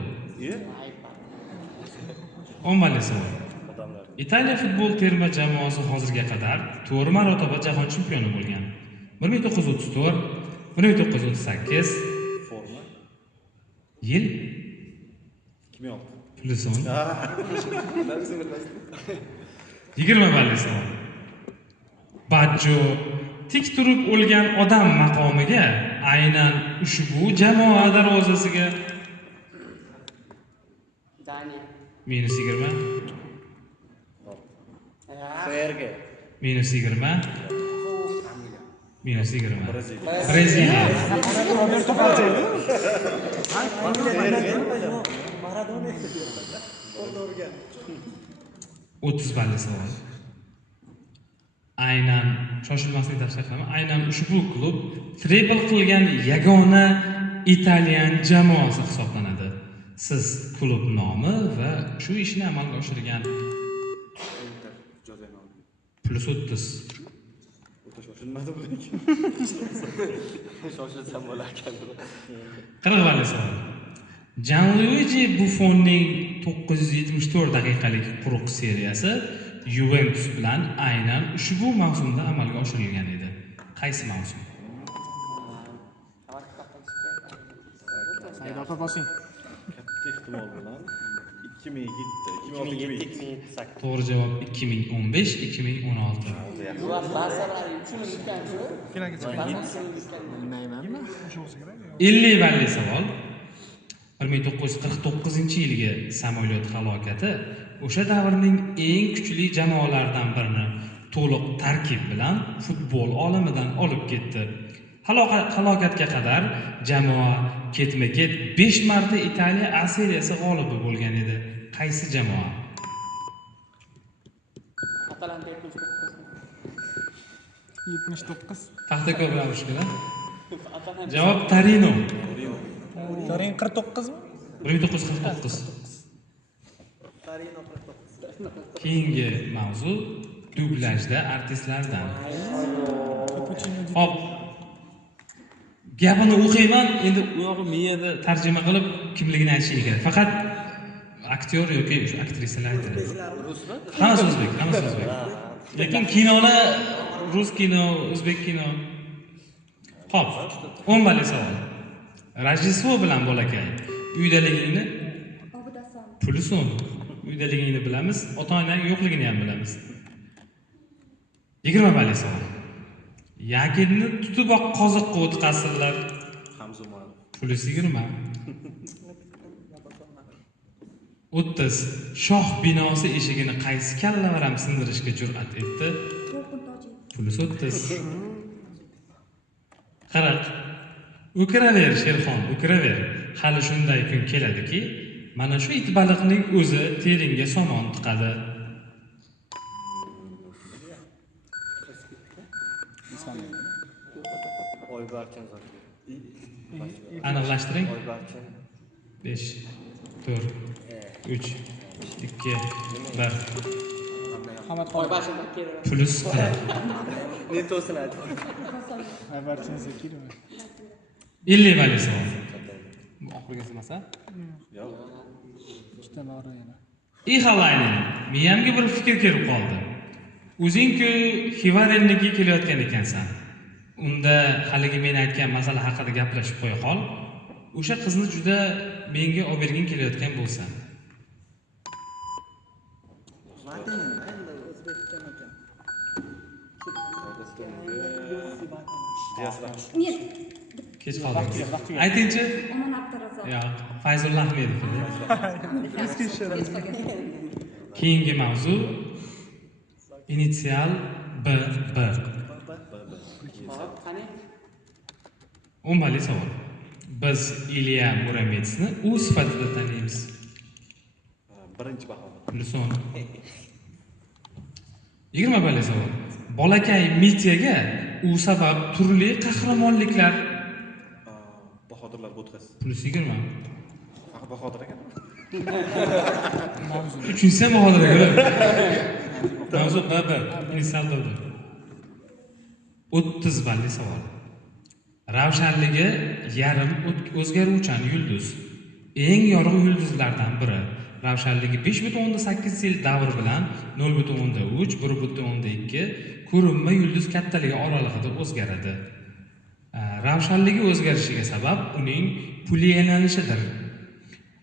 Ommali savol. Italiya futbol terma jamoasi hozirga qadar 4 marotaba jahon chempioni bo'lgan. 1934, 1938. Forma. Yil 2006. puli son. 20 balli savol. Bajo tik turib o'lgan odam maqomiga aynan ushbu jamoa darvozasiga Daniya. -20. Qayerga? -20. -20. Braziliya. Maradona. 30 balli savol. Aynan shoshilmaslik tavsiya qilaman. Aynan ushbu klub treble qilgan yagona italyan jamoasi hisoblanadi. Siz klub nomi va shu ishni amalga oshirgan +30. O'ta shoshilmadi bu lekin. Shoshilsam bo'larkan. 40 balli savol. Gianluigi Buffonning 974 daqiqalik quruq seriyasi Juventus bilan aynan ushbu mavsumda amalga oshirilgan edi. Qaysi mavsum? Said aka bosing. Katta ehtimol bilan 2007, 2006. To'g'ri javob 2015, 2016. Barsa bilan uchun yutgan shu. Finalga chiqqan. Bilmaymanmi? Shu bo'lsa kerak. 50 balli savol. 1949-yilgi samolyot halokati o'sha davrning eng kuchli jamoalaridan birini to'liq tarkib bilan futbol olamidan olib ketdi. Halokatga qadar jamoa ketma-ket 5 marta Italiya A seriyasi g'olibi bo'lgan edi. Qaysi jamoa? Atalanta 79. Paxtakor bilan mushkula. Javob Torino. Torin 49 mi? 1949. Keyingi mavzu dublajda artistlardan. Hop. Gapini o'qiyman, endi u yog'i miyada tarjima qilib kimligini aytishing kerak. Faqat aktyor yoki o'sha aktrisalar aytadi. Rusmi? Hammasi o'zbek, hammasi o'zbek. Lekin kinolar rus kino, o'zbek kino. Hop, 10 balli savol. Rojdestvo bilan bolakay. Uydaligingni Obudason. puli so'm. Uydaligingni bilamiz, ota-onang yo'qligini ham bilamiz. 20 balli savol. Yaginni tutuboq qoziqqa o'tqazsinlar. Hamza Umarov. Puli 20. 30. Shoh binosi eshigini qaysi kallavaram sindirishga jur'at etdi? To'lqin Tojiyev. Puli 30. 40. O'kiraver Sherxon, o'kiraver. Hali shunday kun keladiki, mana shu it baliqning o'zi teringga somon tiqadi. Oybarchin Zokirov. Aniqlashtiring. Oybarchin. 5, 4, 3, 2, 1. Hamad Oybarchin Zokirov. Plus. Ne to'sin ayt. Aybarchin Zokirov. 50 balli savol. Bu oxirgi emas-a? Yo'q. Ikkita nori yana. Ixalayning miyamga bir fikr kelib qoldi. O'zing-ku Xivarelniga kelayotgan ekansan. Unda haligi men aytgan masala haqida gaplashib qo'ya qol. O'sha qizni juda menga olib berging kelayotgan bo'lsa. Men Kech qoldingiz. Aytingchi? Omon Abdurazzoq. Yo'q, Fayzulla Ahmedov edi. Eski qolgan. Keyingi mavzu initsial BB. Qani? 10 balli savol. Biz Ilya Murometsni u sifatida taniymiz. Birinchi baho. Lison. 20 balli savol. Bolakay Mityaga u sabab turli qahramonliklar. Bahodirlar Bo'tqaz. Plus 20. Faqat Bahodir ekan. Uchinchisi ham Bahodir ekan. Mavzu baba, misal bo'ldi. 30 balli savol. Ravshanligi yarim o'zgaruvchan yulduz. Eng yorug' yulduzlardan biri. Ravshanligi 5.8 yil davr bilan 0.3, 1.2 ko'rinma yulduz kattaligi oralig'ida o'zgaradi. Ravshanligi o'zgarishiga sabab uning puliyalanishidir.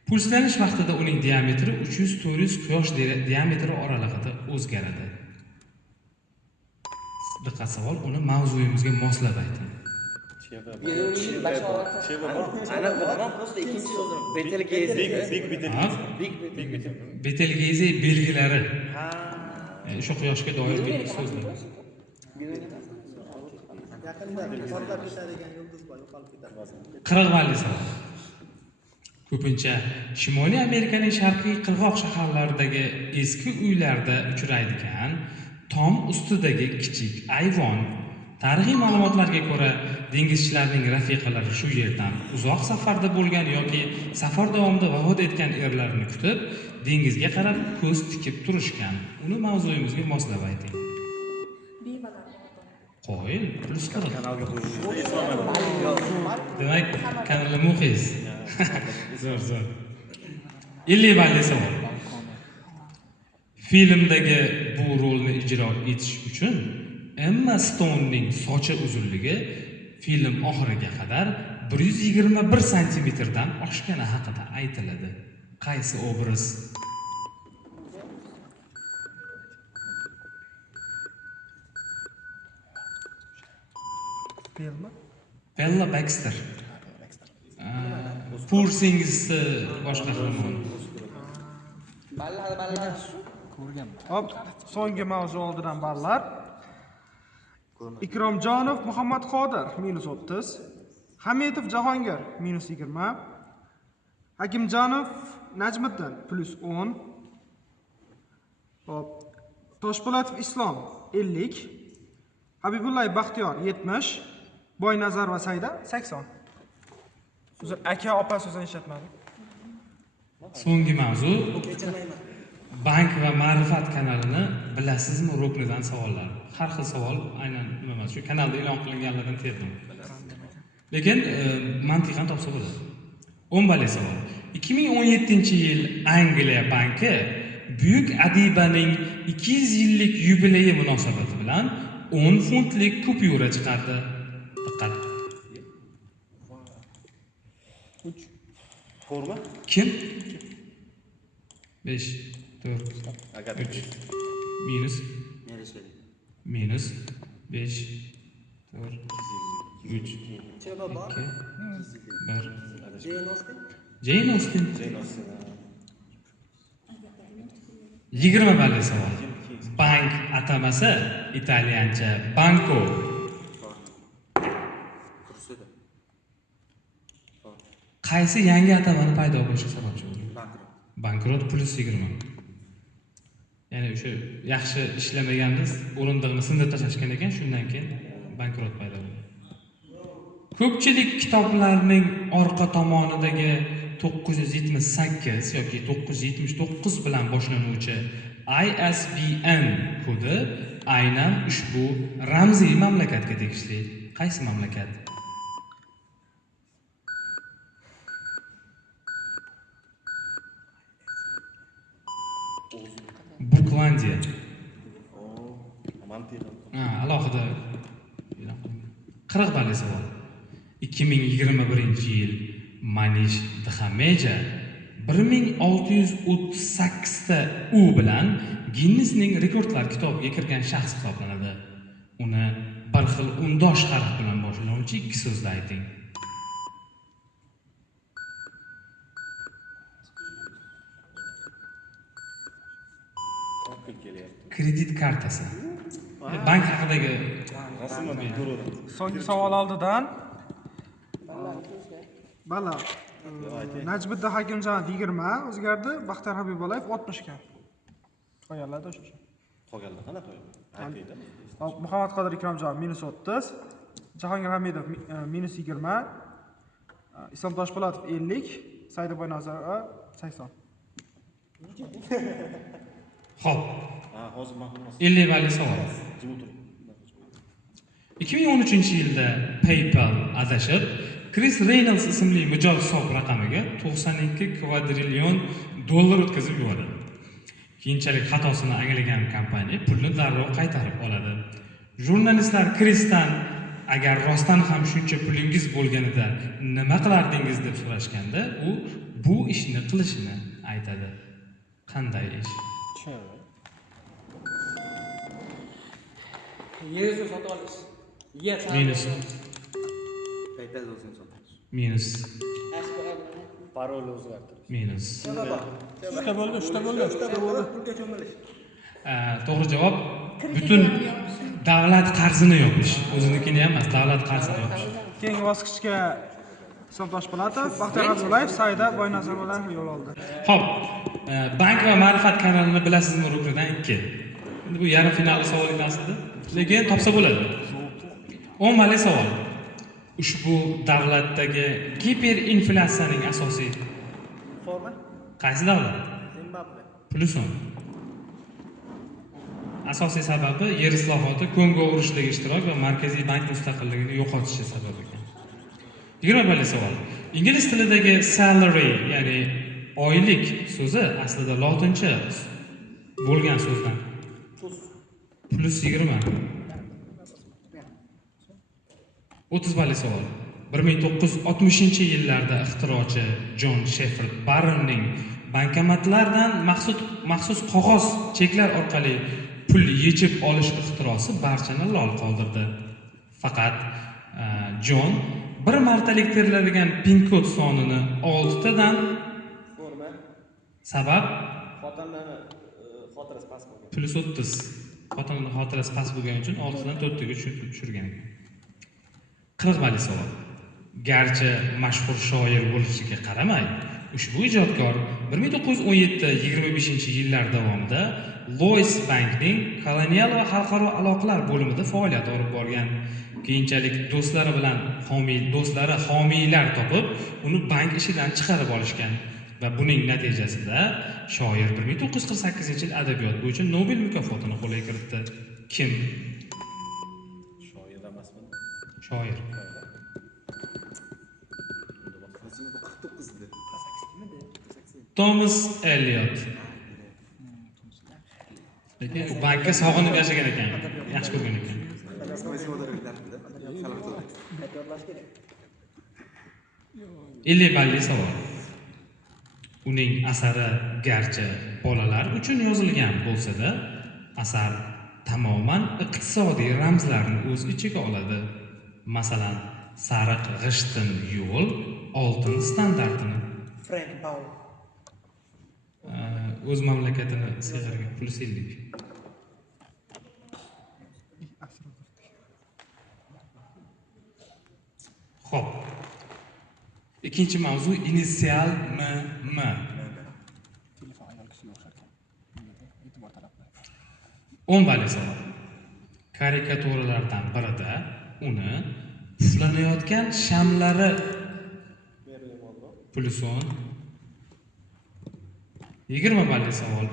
Pulslanish vaqtida uning diametri 300-400 quyosh diametri oralig'ida o'zgaradi. Diqqat savol, uni mavzuyimizga moslab ayting. Betelgeze belgilari. O'sha quyoshga doir so'zlar. Portlab ketadigan yulduz bor, yo'qolib ketadi. 40 balli savol. Ko'pincha Shimoliy Amerikaning sharqiy qirg'oq shaharlaridagi eski uylarda uchraydigan tom ustidagi kichik ayvon. Tarixiy ma'lumotlarga ko'ra, dengizchilarning rafiqalari shu yerdan uzoq safarda bo'lgan yoki safar davomida vafot etgan erlarni kutib, dengizga qarab ko'z tikib turishgan. Uni mavzuyimizga moslab ayting. Qo'yil, plus 40. Kanalga qo'ying. Demak, kanalga muxlis. Zo'r. 50 balli savol. Filmdagi bu rolni ijro etish uchun Emma Stonening sochi uzunligi film oxiriga qadar 121 santimetrdan oshgani haqida aytiladi. Qaysi obraz? Filmi? Bella Baxter. Poor Things bosh qahramon. Ballar. Hop, so'nggi mavzu oldidan ballar. Ikromjonov Muhammad Qodir -30, Hamidov Jahongir -20, Hakimjonov Najmiddin +10, hop, Toshpo'latov Islom 50, Habibullayev Baxtiyor 70, Boynazar va Sayda 80. Uzr, aka opa so'zini eshitmadim. So'nggi mavzu bank va ma'rifat kanalini bilasizmi ruknidan savollar. Har xil savol aynan nima emas, shu kanalda e'lon qilinganlardan terdim. Lekin mantiqan topsa bo'ladi. 10 balli savol. 2017-yil Angliya banki buyuk adibaning 200 yillik yubileyi munosabati bilan 10 funtlik kupyura chiqardi. Diqqat. To'g'rimi? Kim? 5 4 3 minus 5 4 3 Jane Austen. 20 balli savol. Bank atamasi italyancha banco. Qaysi yangi atamani paydo bo'lishiga sababchi bo'ldi? Bankrot +20. Ya'ni o'sha yaxshi ishlamaganida o'rindig'ini sindirib tashlashgan ekan, shundan keyin bankrot paydo bo'ldi. Ko'pchilik kitoblarning orqa tomonidagi 978 yoki 979 bilan boshlanuvchi ISBN kodi aynan ushbu ramziy mamlakatga tegishli. Qaysi mamlakat? Buklandiya. Alohida 40 balli savol. 2021-yil Manish Dhameja 1638 ta u bilan Ginnesning rekordlar kitobiga kirgan shaxs hisoblanadi. Uni bir xil undosh harf bilan boshlanuvchi ikki so'zda ayting. Kredit kartasi. Bank haqidagi So'nggi savol oldidan Bala. Najmiddin Hakimjon 20 o'zgardi, Baxtiyor Habibulayev 60 ga. Qo'yarlar-da o'sha. Qolganlar qanaqa qo'yadi? Aytayda. Hop, Muhammad Qodir Ikromjon -30, Jahongir Hamidov -20, Islom Toshpo'latov 50, Saida Boynazarova 80. Xo'p, Ha, hozir ma'lum. 50 balli savol. Jim o'tiring. 2013-yilda PayPal adashib, Chris Reynolds ismli mijoz hisob raqamiga 92 kvadrillion dollar o'tkazib yuboradi. Keyinchalik xatosini anglagan kompaniya pulni darrov qaytarib oladi. Jurnalistlar Chrisdan agar rostdan ham shuncha pulingiz bo'lganida nima qilardingiz deb so'rashganda, u bu ishni qilishini aytadi. Qanday ish? Yer yuzini sotib olish. Yer Minus. PayPal o'zini sotish. Minus. Parolni o'zgartirish. Minus. Uchta bo'ldi. Pulga cho'milish. To'g'ri javob butun davlat qarzini yopish. O'zinikini ham emas, davlat qarzini yopish. Keyingi bosqichga Islom Toshpo'latov, Baxtiyor Habibulayev, Saida Boynazarova yo'l oldi. Xo'p, bank va ma'rifat kanalini bilasizmi ruknidan 2. Endi bu yarim finalli savol emas edi, lekin topsa bo'ladi. 10 balli savol. Ushbu davlatdagi giperinflyatsiyaning asosiy Forma? qaysi davlat? Zimbabve. Pluson. Asosiy sababi yer islohoti, Kongo urushidagi ishtirok va Markaziy bank mustaqilligini yo'qotishi sabab ekan. 20 balli savol. Ingliz tilidagi salary, ya'ni oylik so'zi aslida lotincha bo'lgan so'zdan. Plus 20. 30 balli savol. 1960-yillarda ixtirochi Jon Shefford Barronning bankomatlardan maxsus qog'oz cheklar orqali pul yechib olish ixtirosi barchani lol qoldirdi. Faqat Jon bir martalik teriladigan pin kod sonini 6 tadan Forma. sabab Xotinlarni xotirasi past bo'lgan. plus 30. Xotinning xotirasi past bo'lgani uchun 6 dan 4 taga tushirgan ekan. 40 balli savol. Garchi mashhur shoir bo'lishiga qaramay, ushbu ijodkor 1917-25-yillar davomida Lloyds Bankning kolonial va xalqaro aloqalar bo'limida faoliyat olib borgan. Keyinchalik do'stlari homiylar topib, uni bank ishidan chiqarib olishgan va buning natijasida shoir 1948-yil adabiyot bo'yicha Nobel mukofotini qo'lga kiritdi. Kim? Shoir emasmi? Shoir. Bu 49 edi. Thomas Eliot. Lekin bankka sog'inib yashagan ekan, yaxshi ko'rgan ekan. Tayyorlash kerak. 50 balli savol. Uning asari garchi bolalar uchun yozilgan bo'lsa-da, asar tamoman iqtisodiy ramzlarni o'z ichiga oladi. Masalan, sariq g'ishtin yo'l oltin standartini, Frank Paul. o'z mamlakatini seg'irga plus 50. Xo'p. Ikkinchi mavzu initial M. Telefon ayol kishiga o'xshar ekan. E'tibor talab qiladi. 10 balli savol. Karikaturalardan birida uni puflanayotgan shamlari plus 10. 20 balli savol.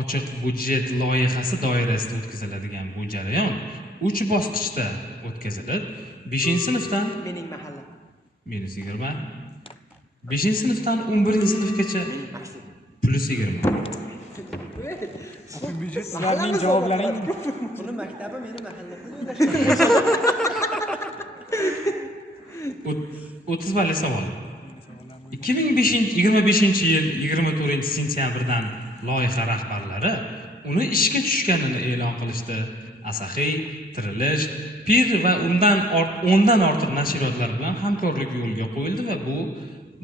Ochiq budjet loyihasi doirasida o'tkaziladigan bu jarayon 3 bosqichda o'tkazilib, 5-sinfdan Mening mahallam. minus 20. 5-sinfdan 11-sinfgacha plus 20. Sizlarning javoblaring Buni maktabi meni mahallamda 30 balli savol. 25-yil 24-sentyabrdan loyiha rahbarlari uni ishga tushganini e'lon qilishdi. Asaxiy, Tirilish, Pir va ondan ortiq nashriyotlar bilan hamkorlik yo'lga qo'yildi va bu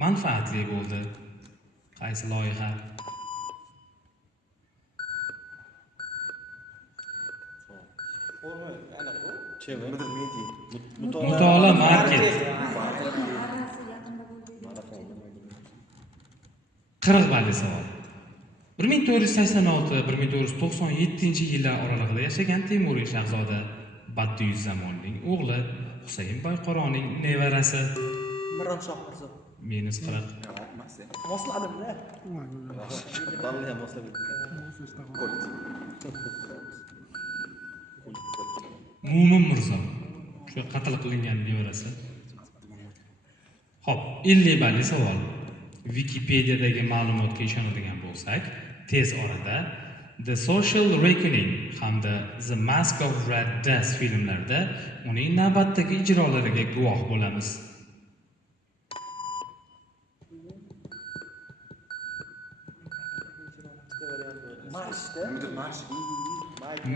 manfaatli bo'ldi. Qaysi loyiha? Chevrolet. Mutolaa market. 40 balli savol. 1486-1497 yillar oralig'ida yashagan Temuriy shahzoda Badiiyyuzzamonning o'g'li Husayn Boyqaroning nevarasi. Mironshoh Mirzo. Minus 40. Mosladimda. Balli ham moslab Mo'min Mirzo. Shu qatl qilingan nevarasi. Xo'p, 50 balli savol. Wikipediyadagi ma'lumotga ishonadigan bo'lsak, tez orada The Social Reckoning hamda The Mask of Red Death filmlarida uning navbatdagi ijrolariga guvoh bo'lamiz.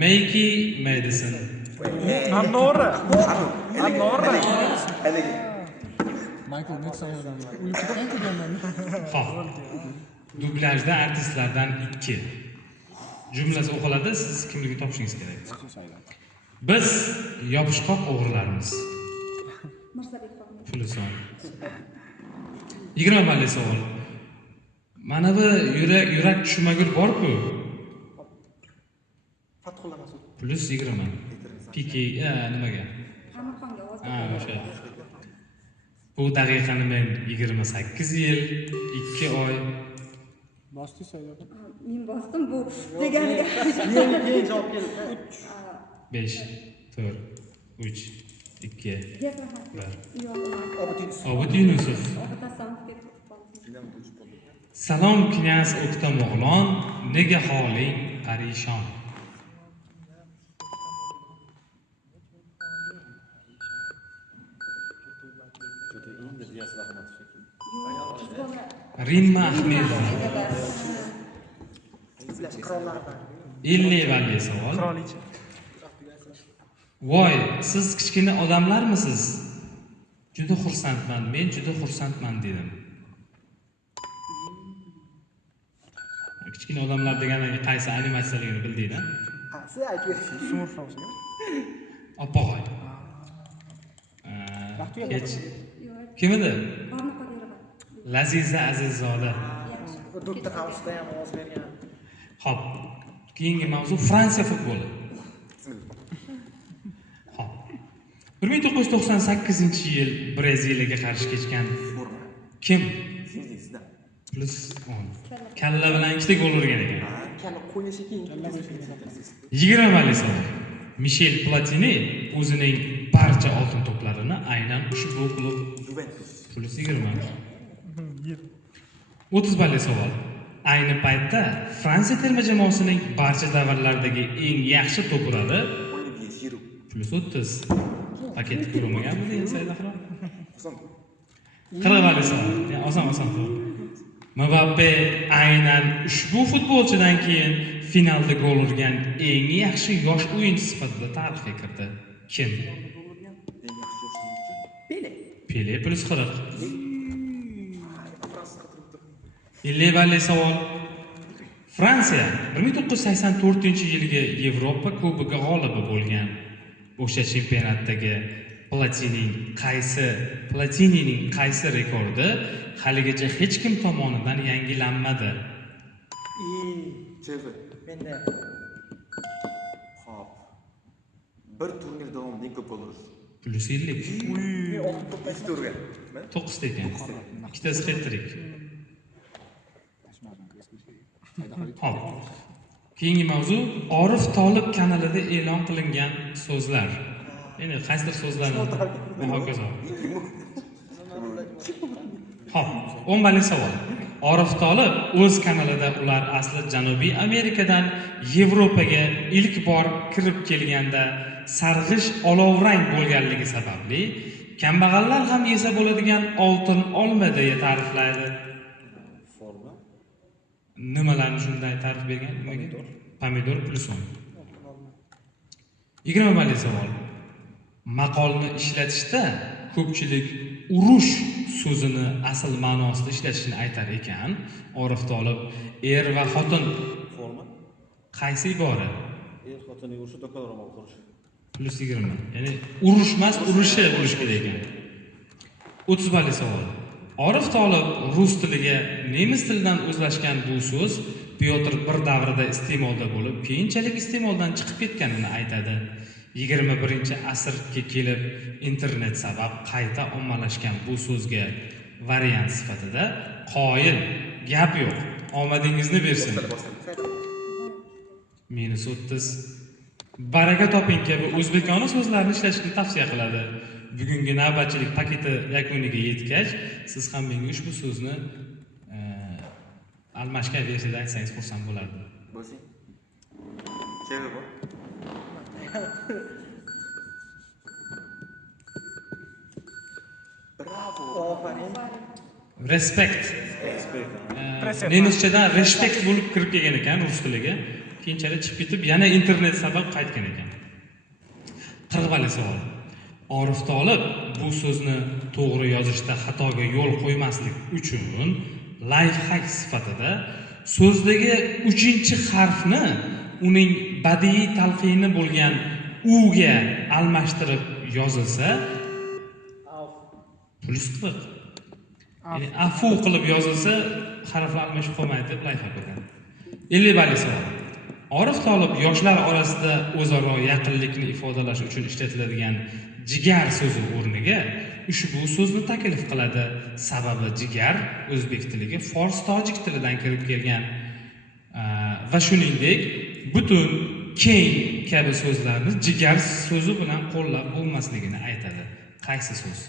Makey Madison. Anora. Xo'p. Dublyajda artistlardan 2. Jumlasi o'qiladi, siz kimligini topishingiz kerak. Biz yopishqoq o'g'rilarimiz. Mirzabek Fahmiy. Pulson. 20 balli savol. Mana bu yurak tushmagul bor-ku. Fathulla Mas'ud. Plus 20. Piki, nimaga? Amirxonga ovoz O'sha. Bu daqiqani men 28 yil, 2 oy. Men bosdim bu deganiga. Keyin javob keldi. 5, 4, 3, 2, 1. Obid Yunusov. Salom knyaz O'ktamo'g'lon, nega holing parishon? Rimma Ahmedova. 50 balli savol. Qirolicha. Voy, siz kichkina odamlarmisiz? Juda xursandman, men juda xursandman dedim. Kichkina odamlar degani qaysi animatsiyaligini bildingmi? Qaysi aytib berishing? Smurf House. Opog'oy. Hech. Kim edi? Laziza Azizzoda. Doktor Houseda ham ovoz bergan. Xo'p. Keyingi mavzu Fransiya futboli. Xo'p. 1998-yil Braziliyaga qarshi kechgan kim? Plus 10. Kalla bilan 2 gol urgan ekan. Kalla qo'ynishi keyin. 20 balli savol. Michel Platini o'zining barcha oltin to'plarini aynan ushbu klub plus 20. 30 balli savol. Ayni paytda Fransiya terma jamoasining barcha davrlardagi eng yaxshi to'purari plus 30. Paket ko'rmagan bu endi Said Ahrom. 40 balli savol. Oson. Mbappe aynan ushbu futbolchidan keyin finalda gol urgan eng yaxshi yosh o'yinchi sifatida tarixga kirdi. Kim? Pele plus 40. 50 balli savol. Fransiya 1984-yilgi Yevropa Kubogi g'olibi bo'lgan. O'sha chempionatdagi Platinining qaysi rekordi haligacha hech kim tomonidan yangilanmadi? Menda. Xo'p. Bir turnir davomida eng ko'p gol urish. Plus 50. Ikki turga. 9 ta ekan. Ikkitasi hat-trick. Xo'p. Keyingi mavzu Orif Tolib kanalida e'lon qilingan so'zlar. Endi qaysidir so'zlarni hokazo. Xo'p, 10 balli savol. Orif Tolib o'z kanalida ular asli Janubiy Amerikadan Yevropaga ilk bor kirib kelganda sarg'ish olovrang bo'lganligi sababli kambag'allar ham yesa bo'ladigan oltin olma deya ta'riflaydi. Forma. Nimalarni shunday ta'rif bergan? Nimaga? Pomidor plus 10. 20 balli savol. Maqolni ishlatishda ko'pchilik urush so'zini asl ma'nosida ishlatishni aytar ekan, Orif Tolib er va xotin Forma. qaysi ibora? Er xotinning urushi do'kon ro'mol qurish. Plus 20. Ya'ni urush emas, urushi bo'lish kerak ekan. 30 balli savol. Orif Tolib rus tiliga nemis tilidan o'zlashgan bu so'z Pyotr bir davrida iste'molda bo'lib, keyinchalik iste'moldan chiqib ketganini aytadi. 21-asrga kelib internet sabab qayta ommalashgan bu so'zga variant sifatida qoyil, gap yo'q, omadingizni bersin. -30. Baraka toping kabi o'zbekona so'zlarni ishlashni tavsiya qiladi. Bugungi navbatchilik paketi yakuniga yetgach, siz ham menga ushbu so'zni almashgan versiyada aytsangiz xursand bo'lardim. Bo'lsin. Sebebi bor. Bravo. Respect. Nemischadan respect bo'lib kirib kelgan ekan rus tiliga. Keyinchalik chiqib ketib, yana internet sabab qaytgan ekan. 40 savol. Orif Tolib bu so'zni to'g'ri yozishda xatoga yo'l qo'ymaslik uchun life hack sifatida so'zdagi 3-harfni uning badiiy talqini bo'lgan u ga almashtirib yozilsa +40. Ya'ni afu qilib yozilsa harflar almashib qolmaydi deb life hack ekan. 50 savol. Orif Tolib yoshlar orasida o'zaro yaqinlikni ifodalash uchun ishlatiladigan jigar so'zi o'rniga ushbu so'zni taklif qiladi. Sababi jigar o'zbek tiliga fors tojik tilidan kirib kelgan va shuningdek butun keng kabi so'zlarni jigar so'zi bilan qo'llab bo'lmasligini aytadi. Qaysi so'z?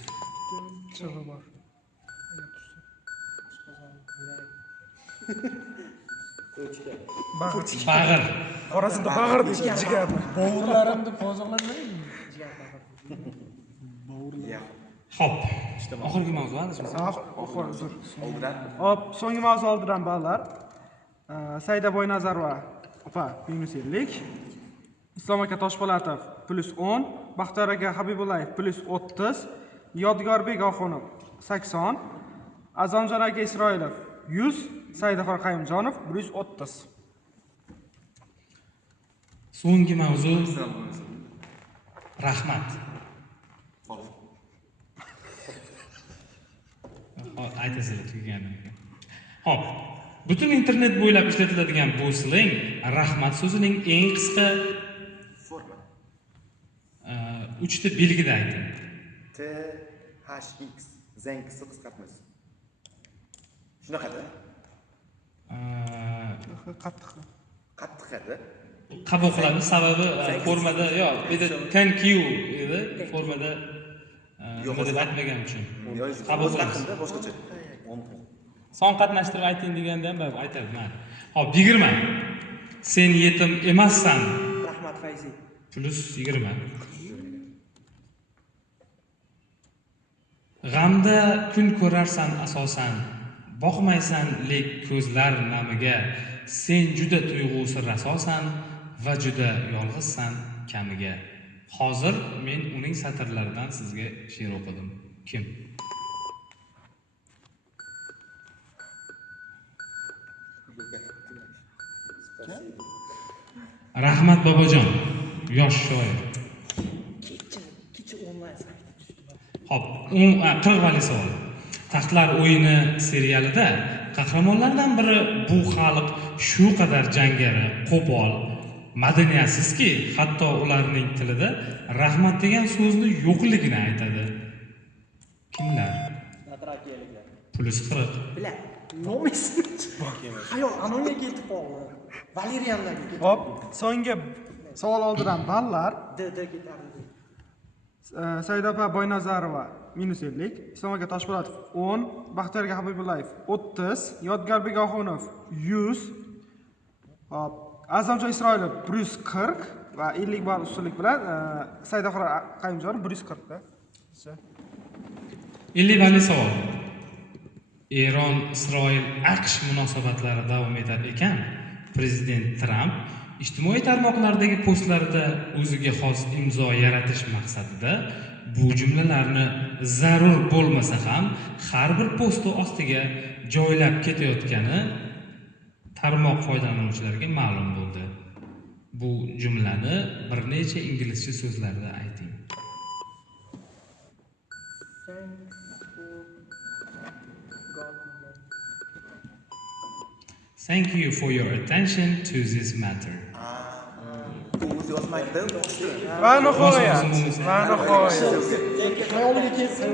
Bag'ir. Orasida bag'ir deydi, jigarni. Bo'g'irlarimni qo'zg'aladimi? Xo'p, oxirgi mavzu biz. Oxir, uzr. Oldidan. Hop, so'nggi mavzu oldidan ballar. Saida Boynazarova opa -50, Islom aka Toshpo'latov +10, Baxtiyor aka Habibullayev +30, Yodgorbek Oxunov 80, Azamjon aka Isroilov 100, Saidaxon Qayumjonov 130. So'nggi mavzu rahmat. Aytasizlar tugaganini. Xo'p, butun internet bo'ylab ishlatiladigan bu slang rahmat so'zining eng qisqa Forma. 3 ta belgida ayting. THX zankisi qisqartmasi. Shunaqada? Qattiq-qattiq. Qabul qilamiz, sababi formada yo'q, bu yerda thank you edi, formada nima deb aytmagan uchun. Qabul qilamiz. Boshqacha. Son qatnashtirib ayting deganda ham baribir aytadi. Hop, 20. Sen yetim emassan. Rahmat Fayzi. +20. G'amda kun ko'rarsan asosan, boqmaysan lek ko'zlar namiga, sen juda tuyg'usi rasosan va juda yolg'izsan kamiga. Hozir men uning satrlaridan sizga she'r o'qidim. Kim? Rahmat Bobojon, yosh shoir. Hop, 40 savol. Taxtlar o'yini serialida qahramonlardan biri bu xalq shu qadar jangari, qo'pol, madaniyatsizki, hatto ularning tilida rahmat degan so'zni yo'qligini aytadi. Kimlar? Natrakiyaliklar. +40. Bila, nomisini. Hayol, anonga ketib qoldi. Valerianlarga ketib. Hop, so'nggi savol oldidan ballar. D ketardi. Saida opa Boynazarova -50, Islom aka Toshpo'latov 10, Baxtiyor aka Habibullayev 30, Yodgorbek Oxunov 100, hop, Azamjon Isroilov 140 va 50 ball ustunlik bilan Saidaxon Qayumjonov 140 da. 50 balli savol. Eron Isroil AQSh munosabatlari davom etar ekan, prezident Tramp ijtimoiy tarmoqlardagi postlarida o'ziga xos imzo yaratish maqsadida bu jumlalarni zarur bo'lmasa ham har bir posti ostiga joylab ketayotgani tarmoq foydalanuvchilariga ma'lum bo'ldi. Bu jumlani bir necha inglizcha so'zlarda ayting. Thank you for your attention to this matter. O'zi yozmaydi, Va nihoyat. Xayoliga kelsin.